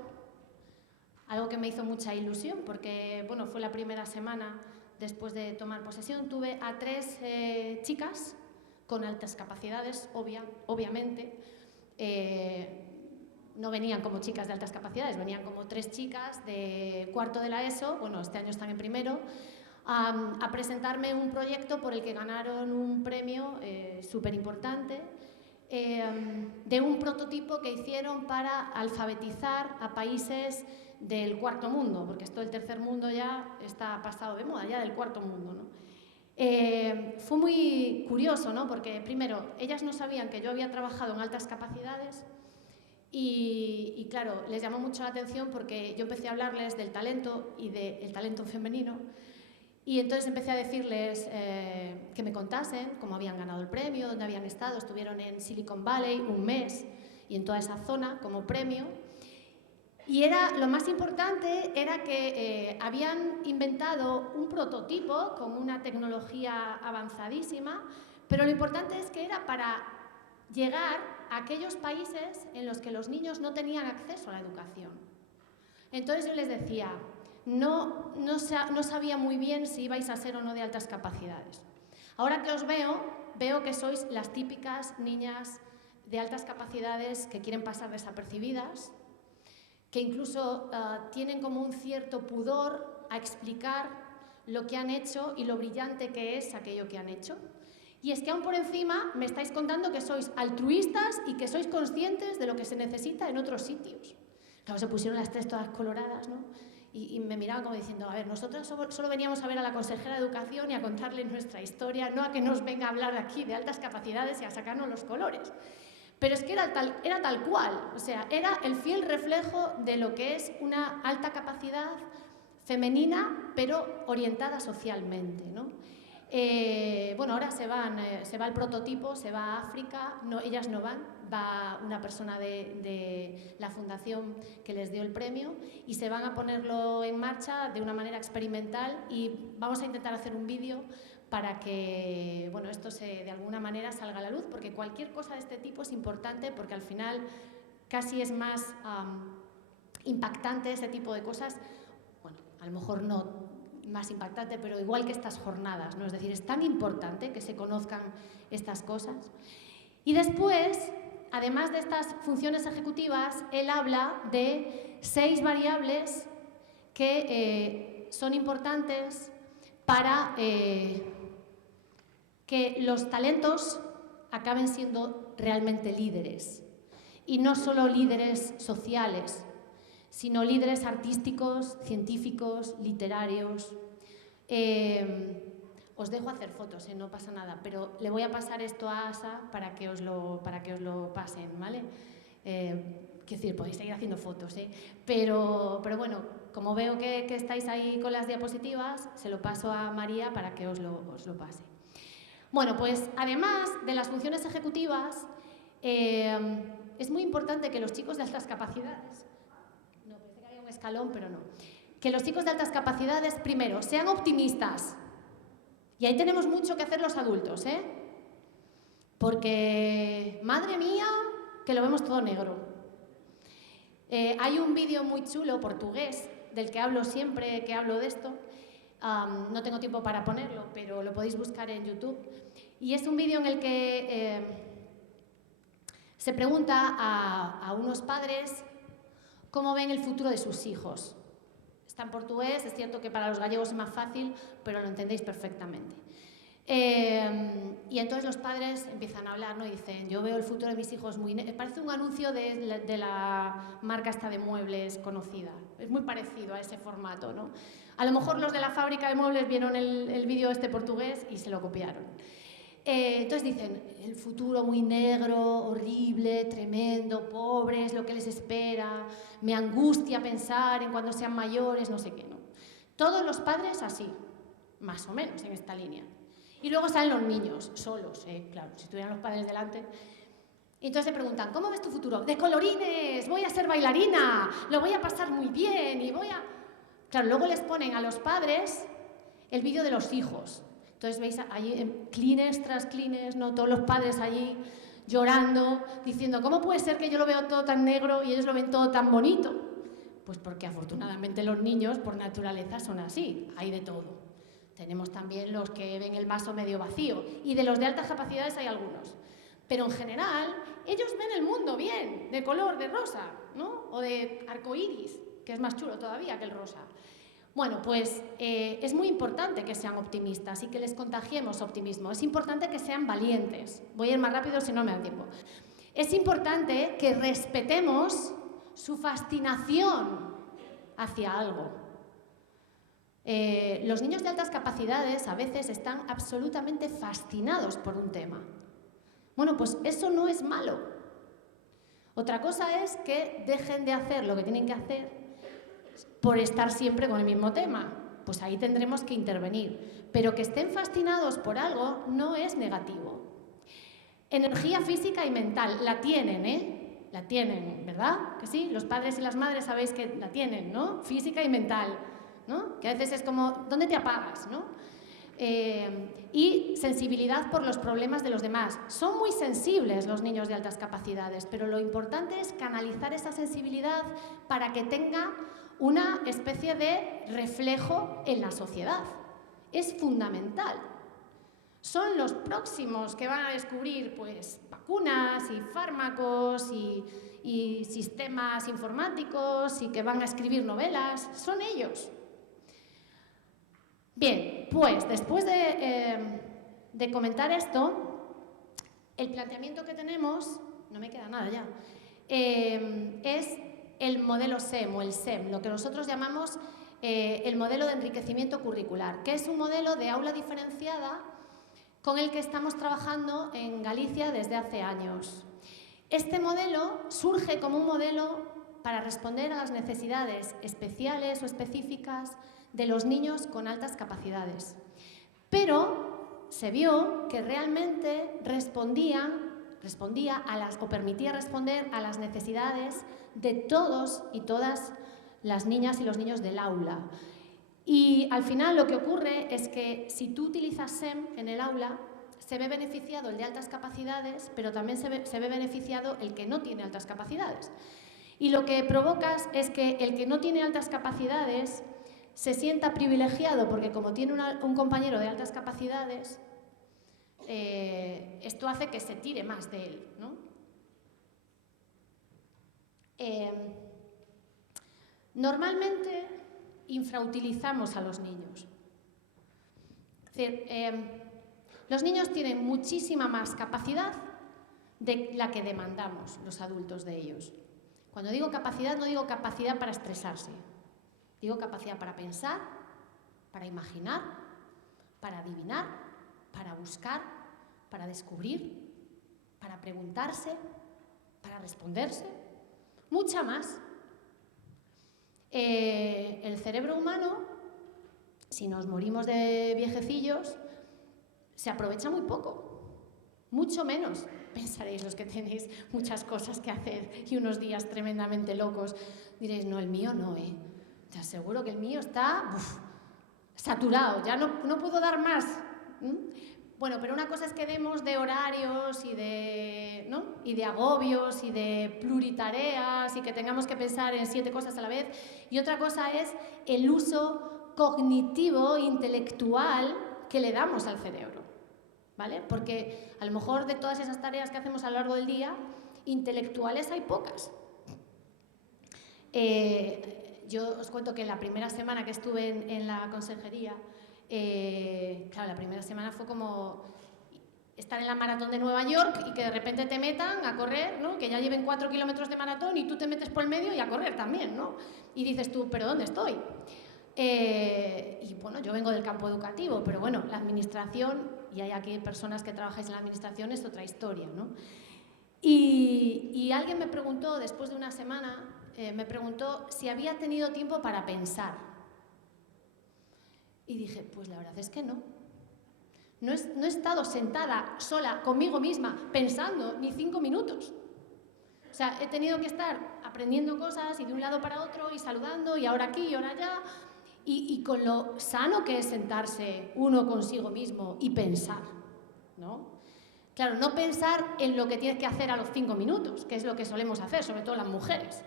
algo que me hizo mucha ilusión, porque bueno, fue la primera semana después de tomar posesión, tuve a 3 chicas con altas capacidades, obviamente. No venían como chicas de altas capacidades, venían como 3 chicas de cuarto de la ESO, bueno, este año están en primero, a presentarme un proyecto por el que ganaron un premio súper importante, de un prototipo que hicieron para alfabetizar a países del cuarto mundo, porque esto del tercer mundo ya está pasado de moda, ya del cuarto mundo, ¿no? Fue muy curioso, ¿no? Porque primero, ellas no sabían que yo había trabajado en altas capacidades y claro, les llamó mucho la atención porque yo empecé a hablarles del talento y del talento femenino y entonces empecé a decirles que me contasen cómo habían ganado el premio, dónde habían estado, estuvieron en Silicon Valley un mes y en toda esa zona como premio. Y lo más importante era que habían inventado un prototipo con una tecnología avanzadísima, pero lo importante es que era para llegar a aquellos países en los que los niños no tenían acceso a la educación. Entonces yo les decía, no sabía muy bien si ibais a ser o no de altas capacidades. Ahora que os veo que sois las típicas niñas de altas capacidades que quieren pasar desapercibidas, que incluso tienen como un cierto pudor a explicar lo que han hecho y lo brillante que es aquello que han hecho. Y es que aún por encima me estáis contando que sois altruistas y que sois conscientes de lo que se necesita en otros sitios. Claro, se pusieron las 3 todas coloradas, ¿no? Y me miraban como diciendo, a ver, nosotros solo veníamos a ver a la consejera de Educación y a contarle nuestra historia, no a que nos venga a hablar aquí de altas capacidades y a sacarnos los colores. Pero es que era tal cual, o sea, era el fiel reflejo de lo que es una alta capacidad femenina, pero orientada socialmente, ¿no? Bueno, ahora se va el prototipo, se va a África, no, ellas no van, va una persona de la fundación que les dio el premio y se van a ponerlo en marcha de una manera experimental y vamos a intentar hacer un vídeo para que bueno, esto de alguna manera salga a la luz, porque cualquier cosa de este tipo es importante, porque al final casi es más impactante ese tipo de cosas, bueno, a lo mejor no más impactante, pero igual que estas jornadas, ¿no? Es decir, es tan importante que se conozcan estas cosas. Y después, además de estas funciones ejecutivas, él habla de 6 variables que son importantes para que los talentos acaben siendo realmente líderes. Y no solo líderes sociales, sino líderes artísticos, científicos, literarios. Os dejo hacer fotos, no pasa nada, pero le voy a pasar esto a Asa para que os lo pasen, ¿vale? Quiero decir, podéis seguir haciendo fotos, pero bueno, como veo que estáis ahí con las diapositivas, se lo paso a María para que os lo pase. Bueno, pues además de las funciones ejecutivas, es muy importante que los chicos de altas capacidades, no, pensé que había un escalón, pero no, que los chicos de altas capacidades, primero, sean optimistas. Y ahí tenemos mucho que hacer los adultos, porque, madre mía, que lo vemos todo negro. Hay un vídeo muy chulo, portugués, del que hablo siempre que hablo de esto. No tengo tiempo para ponerlo, pero lo podéis buscar en YouTube. Y es un vídeo en el que se pregunta a unos padres cómo ven el futuro de sus hijos. Está en portugués, es cierto que para los gallegos es más fácil, pero lo entendéis perfectamente. Y entonces los padres empiezan a hablar, ¿no? Y dicen, yo veo el futuro de mis hijos muy... Parece un anuncio de la marca esta de muebles conocida. Es muy parecido a ese formato, ¿no? A lo mejor los de la fábrica de muebles vieron el vídeo este portugués y se lo copiaron. Entonces dicen, el futuro muy negro, horrible, tremendo, pobres, lo que les espera, me angustia pensar en cuando sean mayores, no sé qué, ¿no? Todos los padres así, más o menos en esta línea. Y luego salen los niños, solos, claro, si estuvieran los padres delante. Y entonces se preguntan, ¿cómo ves tu futuro? De colorines, voy a ser bailarina, lo voy a pasar muy bien y voy a... Claro, luego les ponen a los padres el vídeo de los hijos. Entonces veis allí clines tras clines, ¿no? Todos los padres allí llorando, diciendo, ¿cómo puede ser que yo lo veo todo tan negro y ellos lo ven todo tan bonito? Pues porque afortunadamente los niños por naturaleza son así, hay de todo. Tenemos también los que ven el vaso medio vacío y de los de altas capacidades hay algunos. Pero en general ellos ven el mundo bien, de color, de rosa, ¿no? O de arcoíris, que es más chulo todavía que el rosa. Bueno, pues es muy importante que sean optimistas y que les contagiemos optimismo. Es importante que sean valientes. Voy a ir más rápido si no me da tiempo. Es importante que respetemos su fascinación hacia algo. Los niños de altas capacidades a veces están absolutamente fascinados por un tema. Bueno, pues eso no es malo. Otra cosa es que dejen de hacer lo que tienen que hacer por estar siempre con el mismo tema. Pues ahí tendremos que intervenir. Pero que estén fascinados por algo no es negativo. Energía física y mental, la tienen, La tienen, ¿verdad? Que sí, los padres y las madres sabéis que la tienen, ¿no? Física y mental, ¿no? Que a veces es como, ¿dónde te apagas, no? Y sensibilidad por los problemas de los demás. Son muy sensibles los niños de altas capacidades, pero lo importante es canalizar esa sensibilidad para que tenga una especie de reflejo en la sociedad. Es fundamental. Son los próximos que van a descubrir pues, vacunas y fármacos y sistemas informáticos y que van a escribir novelas. Son ellos. Bien, pues después de comentar esto, el planteamiento que tenemos, no me queda nada ya, es el modelo SEM o el SEM, lo que nosotros llamamos el modelo de enriquecimiento curricular, que es un modelo de aula diferenciada con el que estamos trabajando en Galicia desde hace años. Este modelo surge como un modelo para responder a las necesidades especiales o específicas de los niños con altas capacidades. Pero se vio que realmente permitía responder a las necesidades de todos y todas las niñas y los niños del aula. Y al final lo que ocurre es que si tú utilizas SEM en el aula, se ve beneficiado el de altas capacidades, pero también se ve beneficiado el que no tiene altas capacidades. Y lo que provocas es que el que no tiene altas capacidades se sienta privilegiado porque como tiene un compañero de altas capacidades, esto hace que se tire más de él, ¿no? Normalmente infrautilizamos a los niños. Es decir, los niños tienen muchísima más capacidad de la que demandamos los adultos de ellos. Cuando digo capacidad, no digo capacidad para estresarse. Digo capacidad para pensar, para imaginar, para adivinar, para buscar, para descubrir, para preguntarse, para responderse. Mucha más. El cerebro humano, si nos morimos de viejecillos, se aprovecha muy poco, mucho menos. Pensaréis los que tenéis muchas cosas que hacer y unos días tremendamente locos. Diréis, no, el mío no, Te aseguro que el mío está saturado, ya no puedo dar más. Bueno, pero una cosa es que demos de horarios y de agobios y de pluritareas y que tengamos que pensar en 7 cosas a la vez. Y otra cosa es el uso cognitivo, intelectual que le damos al cerebro. ¿Vale? Porque a lo mejor de todas esas tareas que hacemos a lo largo del día, intelectuales hay pocas. Yo os cuento que la primera semana que estuve en la consejería, claro, la primera semana fue como estar en la maratón de Nueva York y que de repente te metan a correr, ¿no? Que ya lleven 4 kilómetros de maratón y tú te metes por el medio y a correr también, ¿no? Y dices tú, ¿pero dónde estoy? Y bueno, yo vengo del campo educativo, pero bueno, la administración, y hay aquí personas que trabajáis en la administración, es otra historia, ¿no? Y alguien me preguntó, después de una semana, me preguntó si había tenido tiempo para pensar. Y dije, pues la verdad es que no. No he estado sentada sola conmigo misma pensando ni 5 minutos. O sea, he tenido que estar aprendiendo cosas y de un lado para otro y saludando y ahora aquí y ahora allá. Y con lo sano que es sentarse uno consigo mismo y pensar, ¿no? Claro, no pensar en lo que tienes que hacer a los 5 minutos, que es lo que solemos hacer, sobre todo las mujeres,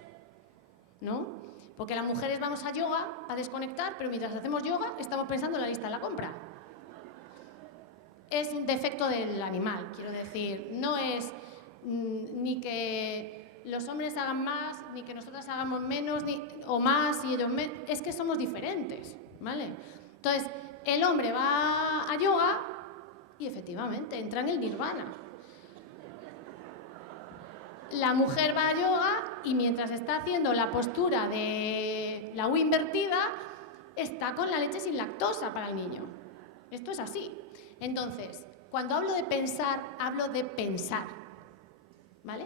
¿no? Porque las mujeres vamos a yoga a desconectar, pero mientras hacemos yoga estamos pensando en la lista de la compra. Es un defecto del animal, quiero decir, no es ni que los hombres hagan más, ni que nosotras hagamos menos o más y ellos menos, es que somos diferentes, ¿vale? Entonces, el hombre va a yoga y efectivamente entra en el nirvana. La mujer va a yoga y mientras está haciendo la postura de la U invertida, está con la leche sin lactosa para el niño. Esto es así. Entonces, cuando hablo de pensar, hablo de pensar, ¿vale?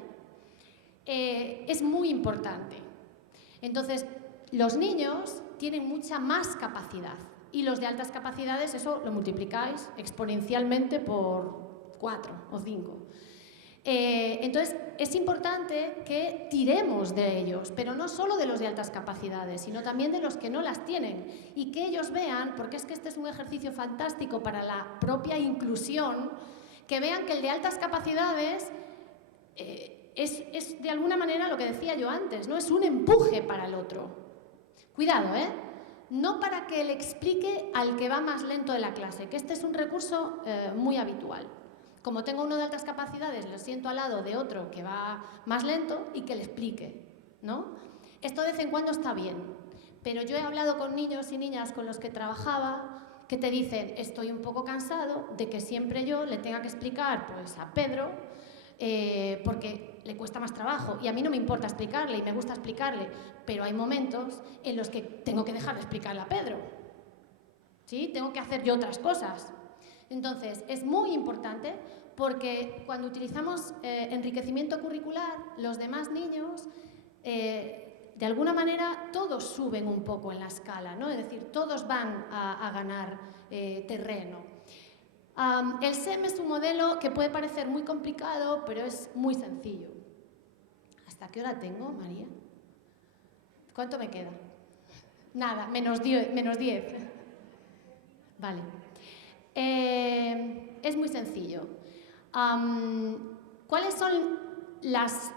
Es muy importante. Entonces, los niños tienen mucha más capacidad y los de altas capacidades, eso lo multiplicáis exponencialmente por 4 o 5. Entonces, es importante que tiremos de ellos, pero no solo de los de altas capacidades, sino también de los que no las tienen y que ellos vean, porque es que este es un ejercicio fantástico para la propia inclusión, que vean que el de altas capacidades es de alguna manera lo que decía yo antes, ¿no? Es un empuje para el otro. Cuidado, no para que le explique al que va más lento de la clase, que este es un recurso muy habitual. Como tengo uno de altas capacidades, lo siento al lado de otro que va más lento y que le explique, ¿no? Esto de vez en cuando está bien, pero yo he hablado con niños y niñas con los que trabajaba que te dicen, estoy un poco cansado de que siempre yo le tenga que explicar pues, a Pedro porque le cuesta más trabajo y a mí no me importa explicarle y me gusta explicarle, pero hay momentos en los que tengo que dejar de explicarle a Pedro, ¿sí? Tengo que hacer yo otras cosas. Entonces, es muy importante porque cuando utilizamos enriquecimiento curricular, los demás niños, de alguna manera, todos suben un poco en la escala, ¿no? Es decir, todos van a ganar terreno. El SEM es un modelo que puede parecer muy complicado, pero es muy sencillo. ¿Hasta qué hora tengo, María? ¿Cuánto me queda? Nada, menos 10. Vale. Es muy sencillo. ¿Cuáles son las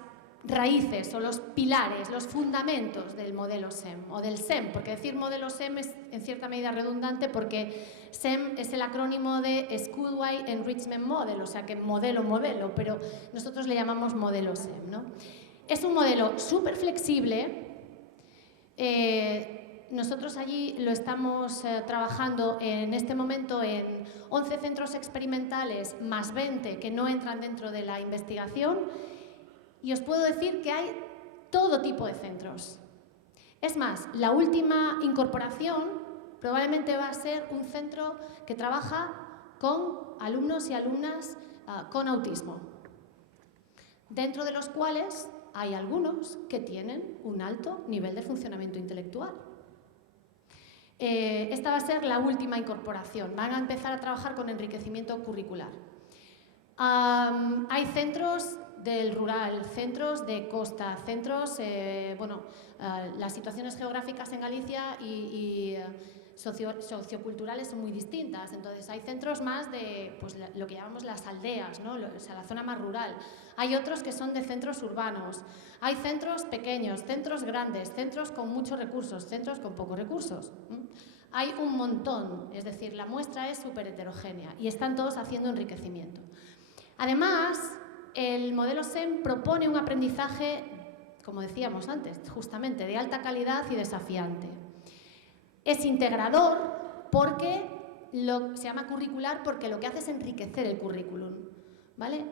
raíces o los pilares, los fundamentos del modelo SEM o del SEM? Porque decir modelo SEM es en cierta medida redundante porque SEM es el acrónimo de Schoolwide Enrichment Model, o sea que modelo, pero nosotros le llamamos modelo SEM, ¿no? Es un modelo súper flexible. Nosotros allí lo estamos trabajando en este momento en 11 centros experimentales más 20 que no entran dentro de la investigación, y os puedo decir que hay todo tipo de centros. Es más, la última incorporación probablemente va a ser un centro que trabaja con alumnos y alumnas con autismo, dentro de los cuales hay algunos que tienen un alto nivel de funcionamiento intelectual. Esta va a ser la última incorporación. Van a empezar a trabajar con enriquecimiento curricular. Hay centros del rural, centros de costa, centros, las situaciones geográficas en Galicia y socioculturales son muy distintas. Entonces hay centros más de pues, lo que llamamos las aldeas, ¿no? O sea, la zona más rural. Hay otros que son de centros urbanos. Hay centros pequeños, centros grandes, centros con muchos recursos, centros con pocos recursos. Hay un montón, es decir, la muestra es súper heterogénea y están todos haciendo enriquecimiento. Además, el modelo SEM propone un aprendizaje, como decíamos antes, justamente de alta calidad y desafiante. Es integrador porque se llama curricular porque lo que hace es enriquecer el currículum, ¿vale?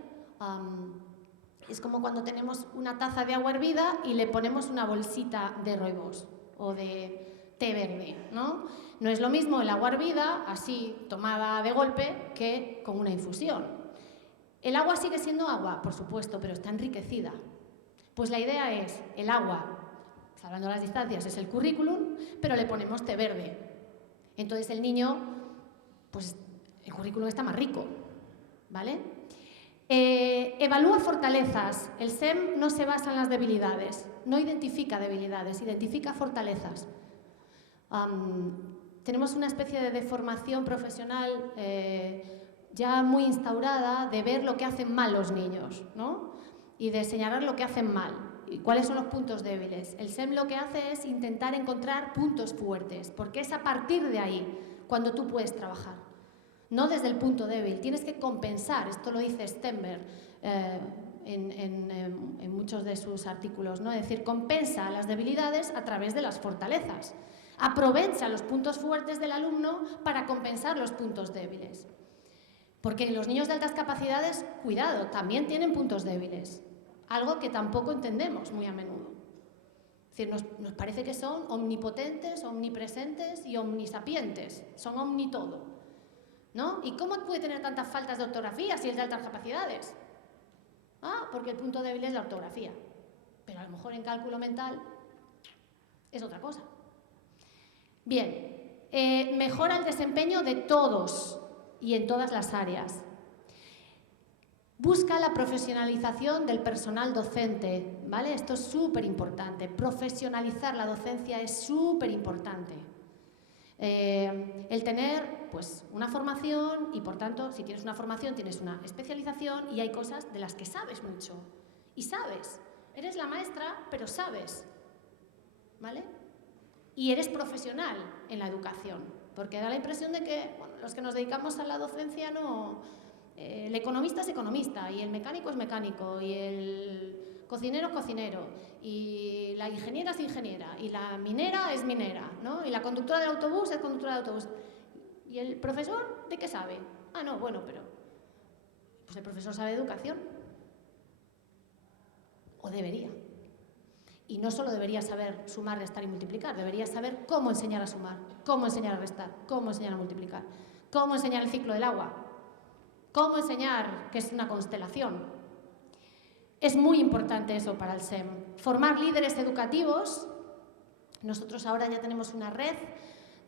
Es como cuando tenemos una taza de agua hervida y le ponemos una bolsita de rooibos o de té verde, ¿no? No es lo mismo el agua hervida, así tomada de golpe, que con una infusión. ¿El agua sigue siendo agua? Por supuesto, pero está enriquecida. Pues la idea es, el agua, salvando las distancias, es el currículum, pero le ponemos té verde. Entonces el niño, pues el currículum está más rico, ¿vale? Evalúa fortalezas. El SEM no se basa en las debilidades, no identifica debilidades, identifica fortalezas. Tenemos una especie de deformación profesional ya muy instaurada de ver lo que hacen mal los niños, ¿no? Y de señalar lo que hacen mal y cuáles son los puntos débiles. El SEM lo que hace es intentar encontrar puntos fuertes, porque es a partir de ahí cuando tú puedes trabajar, no desde el punto débil. Tienes que compensar, esto lo dice Stenberg en muchos de sus artículos, ¿no? Es decir, compensa las debilidades a través de las fortalezas. Aprovecha los puntos fuertes del alumno para compensar los puntos débiles. Porque los niños de altas capacidades, cuidado, también tienen puntos débiles, algo que tampoco entendemos muy a menudo. Es decir, nos parece que son omnipotentes, omnipresentes y omnisapientes, son omnitodo, ¿no? ¿Y cómo puede tener tantas faltas de ortografía si es de altas capacidades? Porque el punto débil es la ortografía, pero a lo mejor en cálculo mental es otra cosa. Bien, mejora el desempeño de todos y en todas las áreas. Busca la profesionalización del personal docente, ¿vale? Esto es súper importante. Profesionalizar la docencia es súper importante. El tener pues, una formación y, por tanto, si tienes una formación, tienes una especialización y hay cosas de las que sabes mucho. Y sabes. Eres la maestra, pero sabes, ¿vale? Y eres profesional en la educación, porque da la impresión de que bueno, los que nos dedicamos a la docencia no... el economista es economista, y el mecánico es mecánico, y el cocinero es cocinero, y la ingeniera es ingeniera, y la minera es minera, ¿no? Y la conductora del autobús es conductora de autobús. ¿Y el profesor de qué sabe? No, bueno, pero... pues el profesor sabe de educación. O debería. Y no solo debería saber sumar, restar y multiplicar, debería saber cómo enseñar a sumar, cómo enseñar a restar, cómo enseñar a multiplicar, cómo enseñar el ciclo del agua, cómo enseñar que es una constelación. Es muy importante eso para el SEM. Formar líderes educativos. Nosotros ahora ya tenemos una red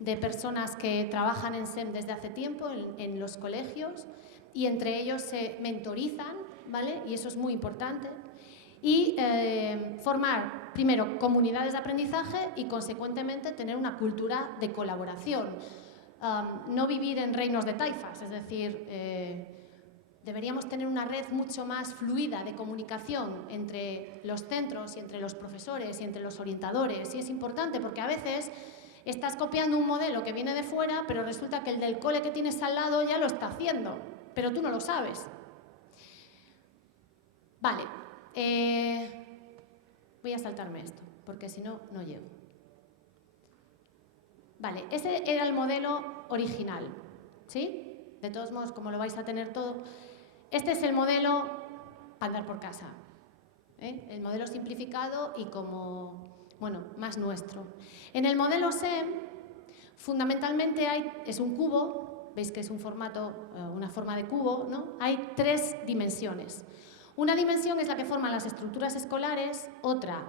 de personas que trabajan en SEM desde hace tiempo en los colegios y entre ellos se mentorizan, ¿vale? Y eso es muy importante. y formar, primero, comunidades de aprendizaje y, consecuentemente, tener una cultura de colaboración. No vivir en reinos de taifas, es decir, deberíamos tener una red mucho más fluida de comunicación entre los centros y entre los profesores y entre los orientadores. Y es importante porque a veces estás copiando un modelo que viene de fuera, pero resulta que el del cole que tienes al lado ya lo está haciendo, pero tú no lo sabes. Vale, voy a saltarme esto, porque si no, no llego. Vale, ese era el modelo original, ¿sí? De todos modos, como lo vais a tener todo, este es el modelo para andar por casa, ¿eh? El modelo simplificado y como, bueno, más nuestro. En el modelo SEM, fundamentalmente es un cubo, veis que es un formato, una forma de cubo, ¿no? Hay 3 dimensiones. Una dimensión es la que forman las estructuras escolares, otra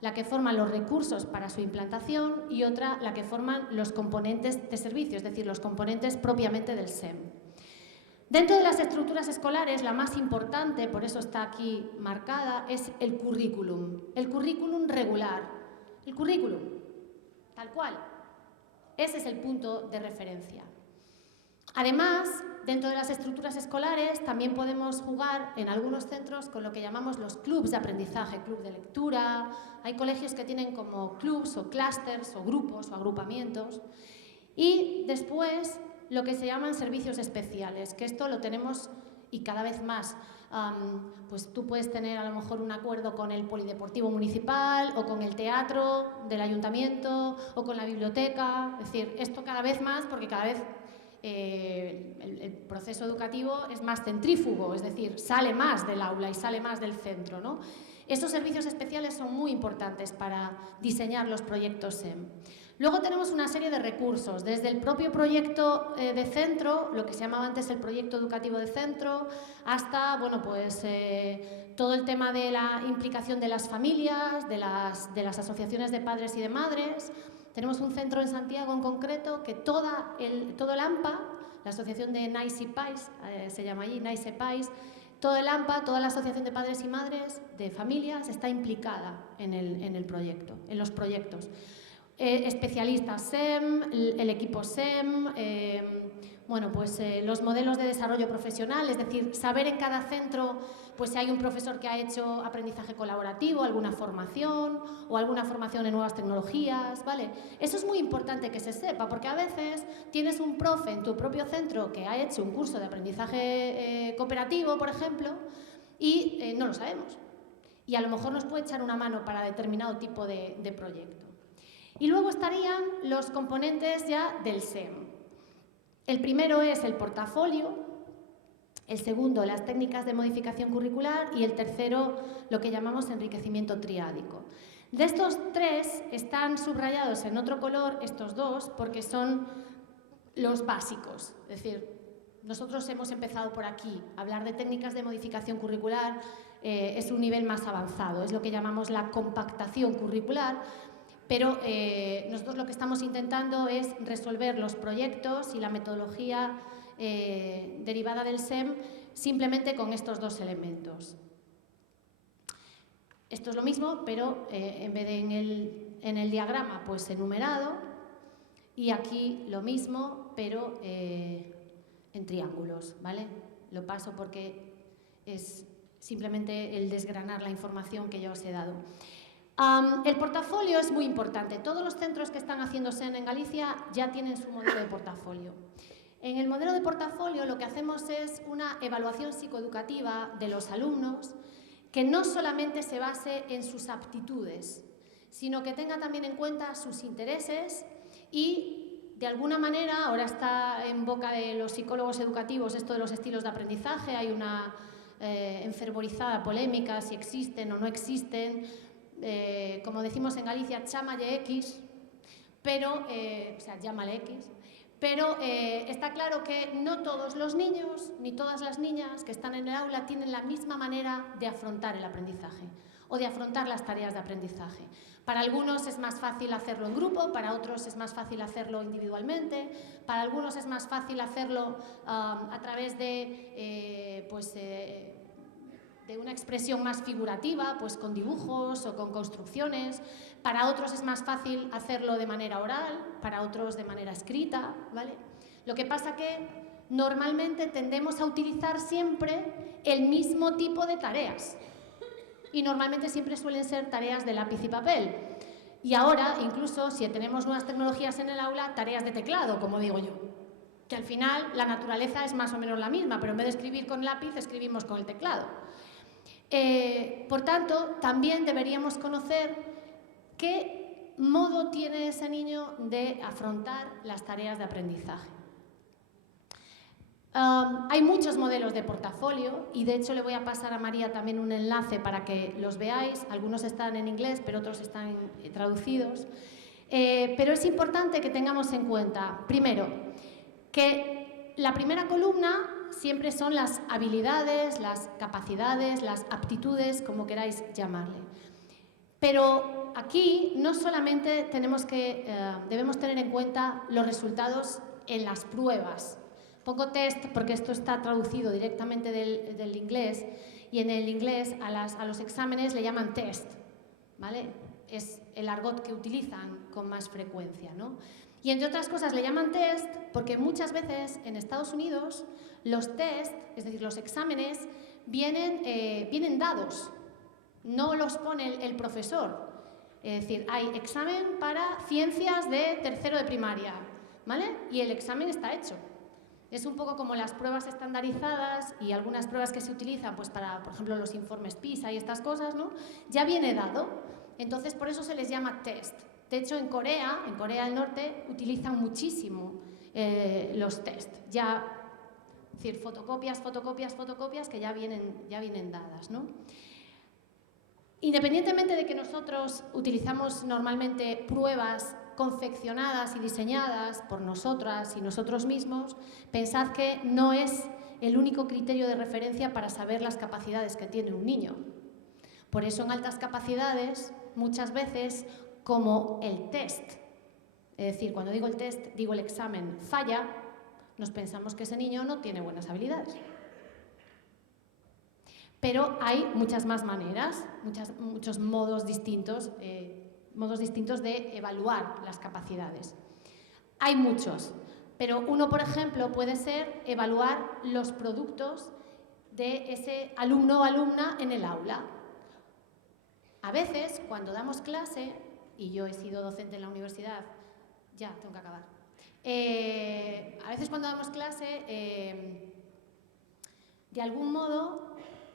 la que forman los recursos para su implantación y otra la que forman los componentes de servicio, es decir, los componentes propiamente del SEM. Dentro de las estructuras escolares, la más importante, por eso está aquí marcada, es el currículum regular, el currículum, tal cual. Ese es el punto de referencia. Además, dentro de las estructuras escolares también podemos jugar en algunos centros con lo que llamamos los clubs de aprendizaje, club de lectura. Hay colegios que tienen como clubs o clústeres o grupos o agrupamientos. Y después lo que se llaman servicios especiales, que esto lo tenemos y cada vez más. Pues tú puedes tener a lo mejor un acuerdo con el polideportivo municipal o con el teatro del ayuntamiento o con la biblioteca. Es decir, esto cada vez más porque cada vez el proceso educativo es más centrífugo, es decir, sale más del aula y sale más del centro, ¿no? Estos servicios especiales son muy importantes para diseñar los proyectos SEM. Luego tenemos una serie de recursos, desde el propio proyecto de centro, lo que se llamaba antes el proyecto educativo de centro, hasta bueno, pues, todo el tema de la implicación de las familias, de las asociaciones de padres y de madres. Tenemos un centro en Santiago en concreto que todo el AMPA, la asociación de NAIS y PAIS, se llama allí, NAIS y PAIS, todo el AMPA, toda la asociación de padres y madres, de familias, está implicada en el proyecto, en los proyectos. Especialistas SEM, el equipo SEM, bueno, pues, los modelos de desarrollo profesional, es decir, saber en cada centro pues, si hay un profesor que ha hecho aprendizaje colaborativo, alguna formación o alguna formación en nuevas tecnologías, ¿vale? Eso es muy importante que se sepa, porque a veces tienes un profe en tu propio centro que ha hecho un curso de aprendizaje cooperativo, por ejemplo, y no lo sabemos. Y a lo mejor nos puede echar una mano para determinado tipo de proyecto. Y luego estarían los componentes ya del SEM. El primero es el portafolio, el segundo las técnicas de modificación curricular y el tercero lo que llamamos enriquecimiento triádico. De estos 3 están subrayados en otro color estos 2 porque son los básicos. Es decir, nosotros hemos empezado por aquí. Hablar de técnicas de modificación curricular es un nivel más avanzado, es lo que llamamos la compactación curricular. Pero nosotros lo que estamos intentando es resolver los proyectos y la metodología derivada del SEM simplemente con estos 2 elementos. Esto es lo mismo, pero en vez de en el diagrama, pues enumerado, y aquí lo mismo, pero en triángulos, ¿vale? Lo paso porque es simplemente el desgranar la información que yo os he dado. El portafolio es muy importante. Todos los centros que están haciendo SEM en Galicia ya tienen su modelo de portafolio. En el modelo de portafolio lo que hacemos es una evaluación psicoeducativa de los alumnos que no solamente se base en sus aptitudes, sino que tenga también en cuenta sus intereses y, de alguna manera, ahora está en boca de los psicólogos educativos esto de los estilos de aprendizaje, hay una enfervorizada polémica si existen o no existen. Como decimos en Galicia, chámalle X, pero, o sea, llámale X, pero está claro que no todos los niños ni todas las niñas que están en el aula tienen la misma manera de afrontar el aprendizaje o de afrontar las tareas de aprendizaje. Para algunos es más fácil hacerlo en grupo, para otros es más fácil hacerlo individualmente, para algunos es más fácil hacerlo a través de de una expresión más figurativa, pues con dibujos o con construcciones. Para otros es más fácil hacerlo de manera oral, para otros de manera escrita, ¿vale? Lo que pasa que normalmente tendemos a utilizar siempre el mismo tipo de tareas y normalmente siempre suelen ser tareas de lápiz y papel. Y ahora, incluso, si tenemos nuevas tecnologías en el aula, tareas de teclado, como digo yo, que al final la naturaleza es más o menos la misma, pero en vez de escribir con lápiz, escribimos con el teclado. Por tanto, también deberíamos conocer qué modo tiene ese niño de afrontar las tareas de aprendizaje. Hay muchos modelos de portafolio y de hecho le voy a pasar a María también un enlace para que los veáis. Algunos están en inglés, pero otros están traducidos. Pero es importante que tengamos en cuenta, primero, que la primera columna siempre son las habilidades, las capacidades, las aptitudes, como queráis llamarle. Pero aquí no solamente debemos tener en cuenta los resultados en las pruebas. Pongo test porque esto está traducido directamente del inglés y en el inglés a los exámenes le llaman test, ¿vale? Es el argot que utilizan con más frecuencia, ¿no? Y entre otras cosas le llaman test porque muchas veces en Estados Unidos los test, es decir, los exámenes, vienen dados, no los pone el profesor. Es decir, hay examen para ciencias de tercero de primaria, ¿vale? Y el examen está hecho. Es un poco como las pruebas estandarizadas y algunas pruebas que se utilizan pues para, por ejemplo, los informes PISA y estas cosas, ¿no? Ya viene dado, entonces por eso se les llama test. De hecho, en Corea del Norte, utilizan muchísimo los test. Ya, es decir, fotocopias que ya vienen dadas, ¿no? Independientemente de que nosotros utilizamos normalmente pruebas confeccionadas y diseñadas por nosotras y nosotros mismos, pensad que no es el único criterio de referencia para saber las capacidades que tiene un niño. Por eso en altas capacidades, muchas veces, como el test, es decir, cuando digo el test, digo el examen, falla, nos pensamos que ese niño no tiene buenas habilidades. Pero hay muchas más maneras, muchos modos distintos de evaluar las capacidades. Hay muchos, pero uno, por ejemplo, puede ser evaluar los productos de ese alumno o alumna en el aula. A veces, cuando damos clase, y yo he sido docente en la universidad, ya, tengo que acabar. A veces cuando damos clase, de algún modo,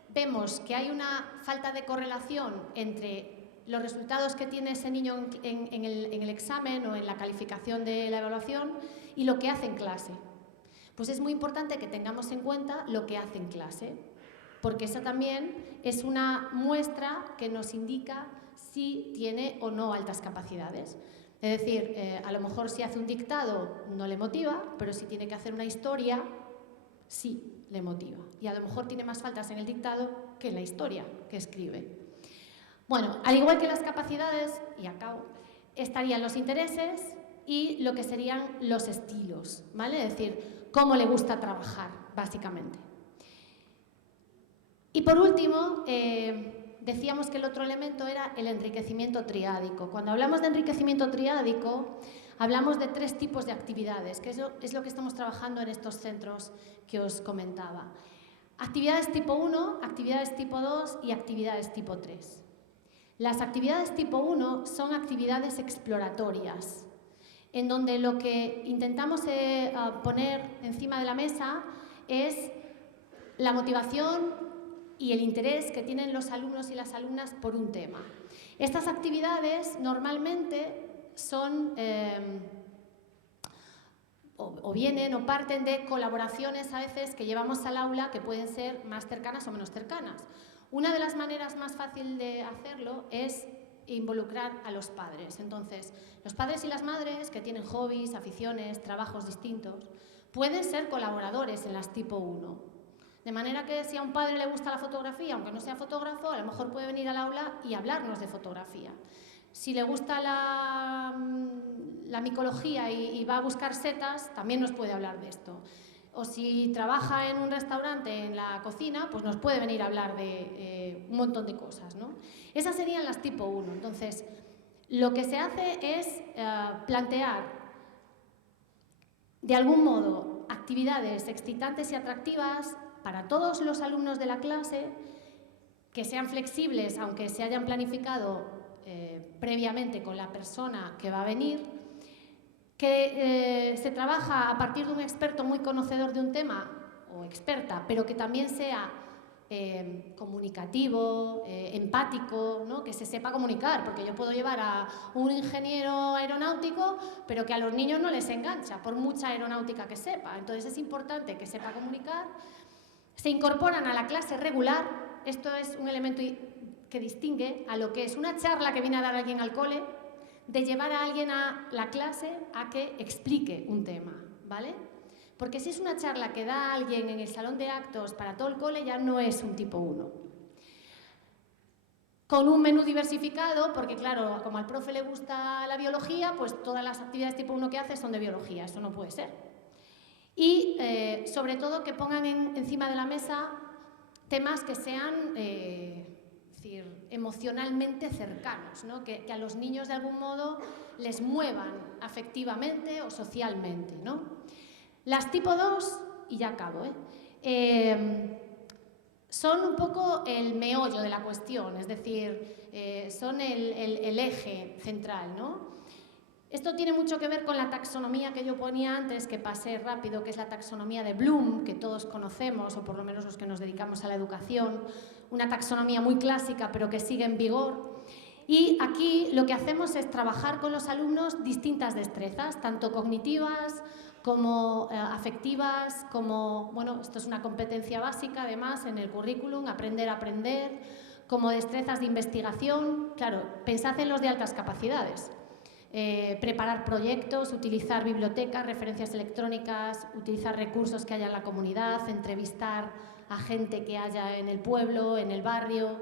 vemos que hay una falta de correlación entre los resultados que tiene ese niño en el examen o en la calificación de la evaluación y lo que hace en clase. Pues es muy importante que tengamos en cuenta lo que hace en clase, porque esa también es una muestra que nos indica si tiene o no altas capacidades. Es decir, a lo mejor si hace un dictado no le motiva, pero si tiene que hacer una historia, sí le motiva. Y a lo mejor tiene más faltas en el dictado que en la historia que escribe. Bueno, al igual que las capacidades, y acabo, estarían los intereses y lo que serían los estilos, ¿vale? Es decir, cómo le gusta trabajar, básicamente. Y por último, decíamos que el otro elemento era el enriquecimiento triádico. Cuando hablamos de enriquecimiento triádico, hablamos de 3 tipos de actividades, que eso es lo que estamos trabajando en estos centros que os comentaba. Actividades tipo 1, actividades tipo 2 y actividades tipo 3. Las actividades tipo 1 son actividades exploratorias, en donde lo que intentamos poner encima de la mesa es la motivación y el interés que tienen los alumnos y las alumnas por un tema. Estas actividades normalmente son o vienen o parten de colaboraciones a veces que llevamos al aula que pueden ser más cercanas o menos cercanas. Una de las maneras más fáciles de hacerlo es involucrar a los padres. Entonces, los padres y las madres que tienen hobbies, aficiones, trabajos distintos, pueden ser colaboradores en las tipo 1. De manera que si a un padre le gusta la fotografía, aunque no sea fotógrafo, a lo mejor puede venir al aula y hablarnos de fotografía. Si le gusta la micología y va a buscar setas, también nos puede hablar de esto. O si trabaja en un restaurante en la la cocina, pues nos puede venir a hablar de un montón de cosas, ¿no? Esas serían las tipo 1. Entonces, lo que se hace es plantear, de algún modo, actividades excitantes y atractivas para todos los alumnos de la clase, que sean flexibles, aunque se hayan planificado previamente con la persona que va a venir, que se trabaja a partir de un experto muy conocedor de un tema, o experta, pero que también sea comunicativo, empático, ¿no? Que se sepa comunicar, porque yo puedo llevar a un ingeniero aeronáutico, pero que a los niños no les engancha, por mucha aeronáutica que sepa. Entonces es importante que sepa comunicar. Se incorporan a la clase regular. Esto es un elemento que distingue a lo que es una charla que viene a dar alguien al cole, de llevar a alguien a la clase a que explique un tema, ¿vale? Porque si es una charla que da alguien en el salón de actos para todo el cole, ya no es un tipo 1. Con un menú diversificado, porque claro, como al profe le gusta la biología, pues todas las actividades tipo 1 que hace son de biología, eso no puede ser. Y sobre todo que pongan encima de la mesa temas que sean emocionalmente cercanos, ¿no? Que a los niños de algún modo les muevan afectivamente o socialmente, ¿no? Las tipo 2, y ya acabo, son un poco el meollo de la cuestión, es decir, son el eje central, ¿no? Esto tiene mucho que ver con la taxonomía que yo ponía antes, que pasé rápido, que es la taxonomía de Bloom, que todos conocemos, o por lo menos los que nos dedicamos a la educación, una taxonomía muy clásica, pero que sigue en vigor. Y aquí lo que hacemos es trabajar con los alumnos distintas destrezas, tanto cognitivas como afectivas, como, bueno, esto es una competencia básica además en el currículum, aprender a aprender, como destrezas de investigación. Claro, pensad en los de altas capacidades. Preparar proyectos, utilizar bibliotecas, referencias electrónicas, utilizar recursos que haya en la comunidad, entrevistar a gente que haya en el pueblo, en el barrio.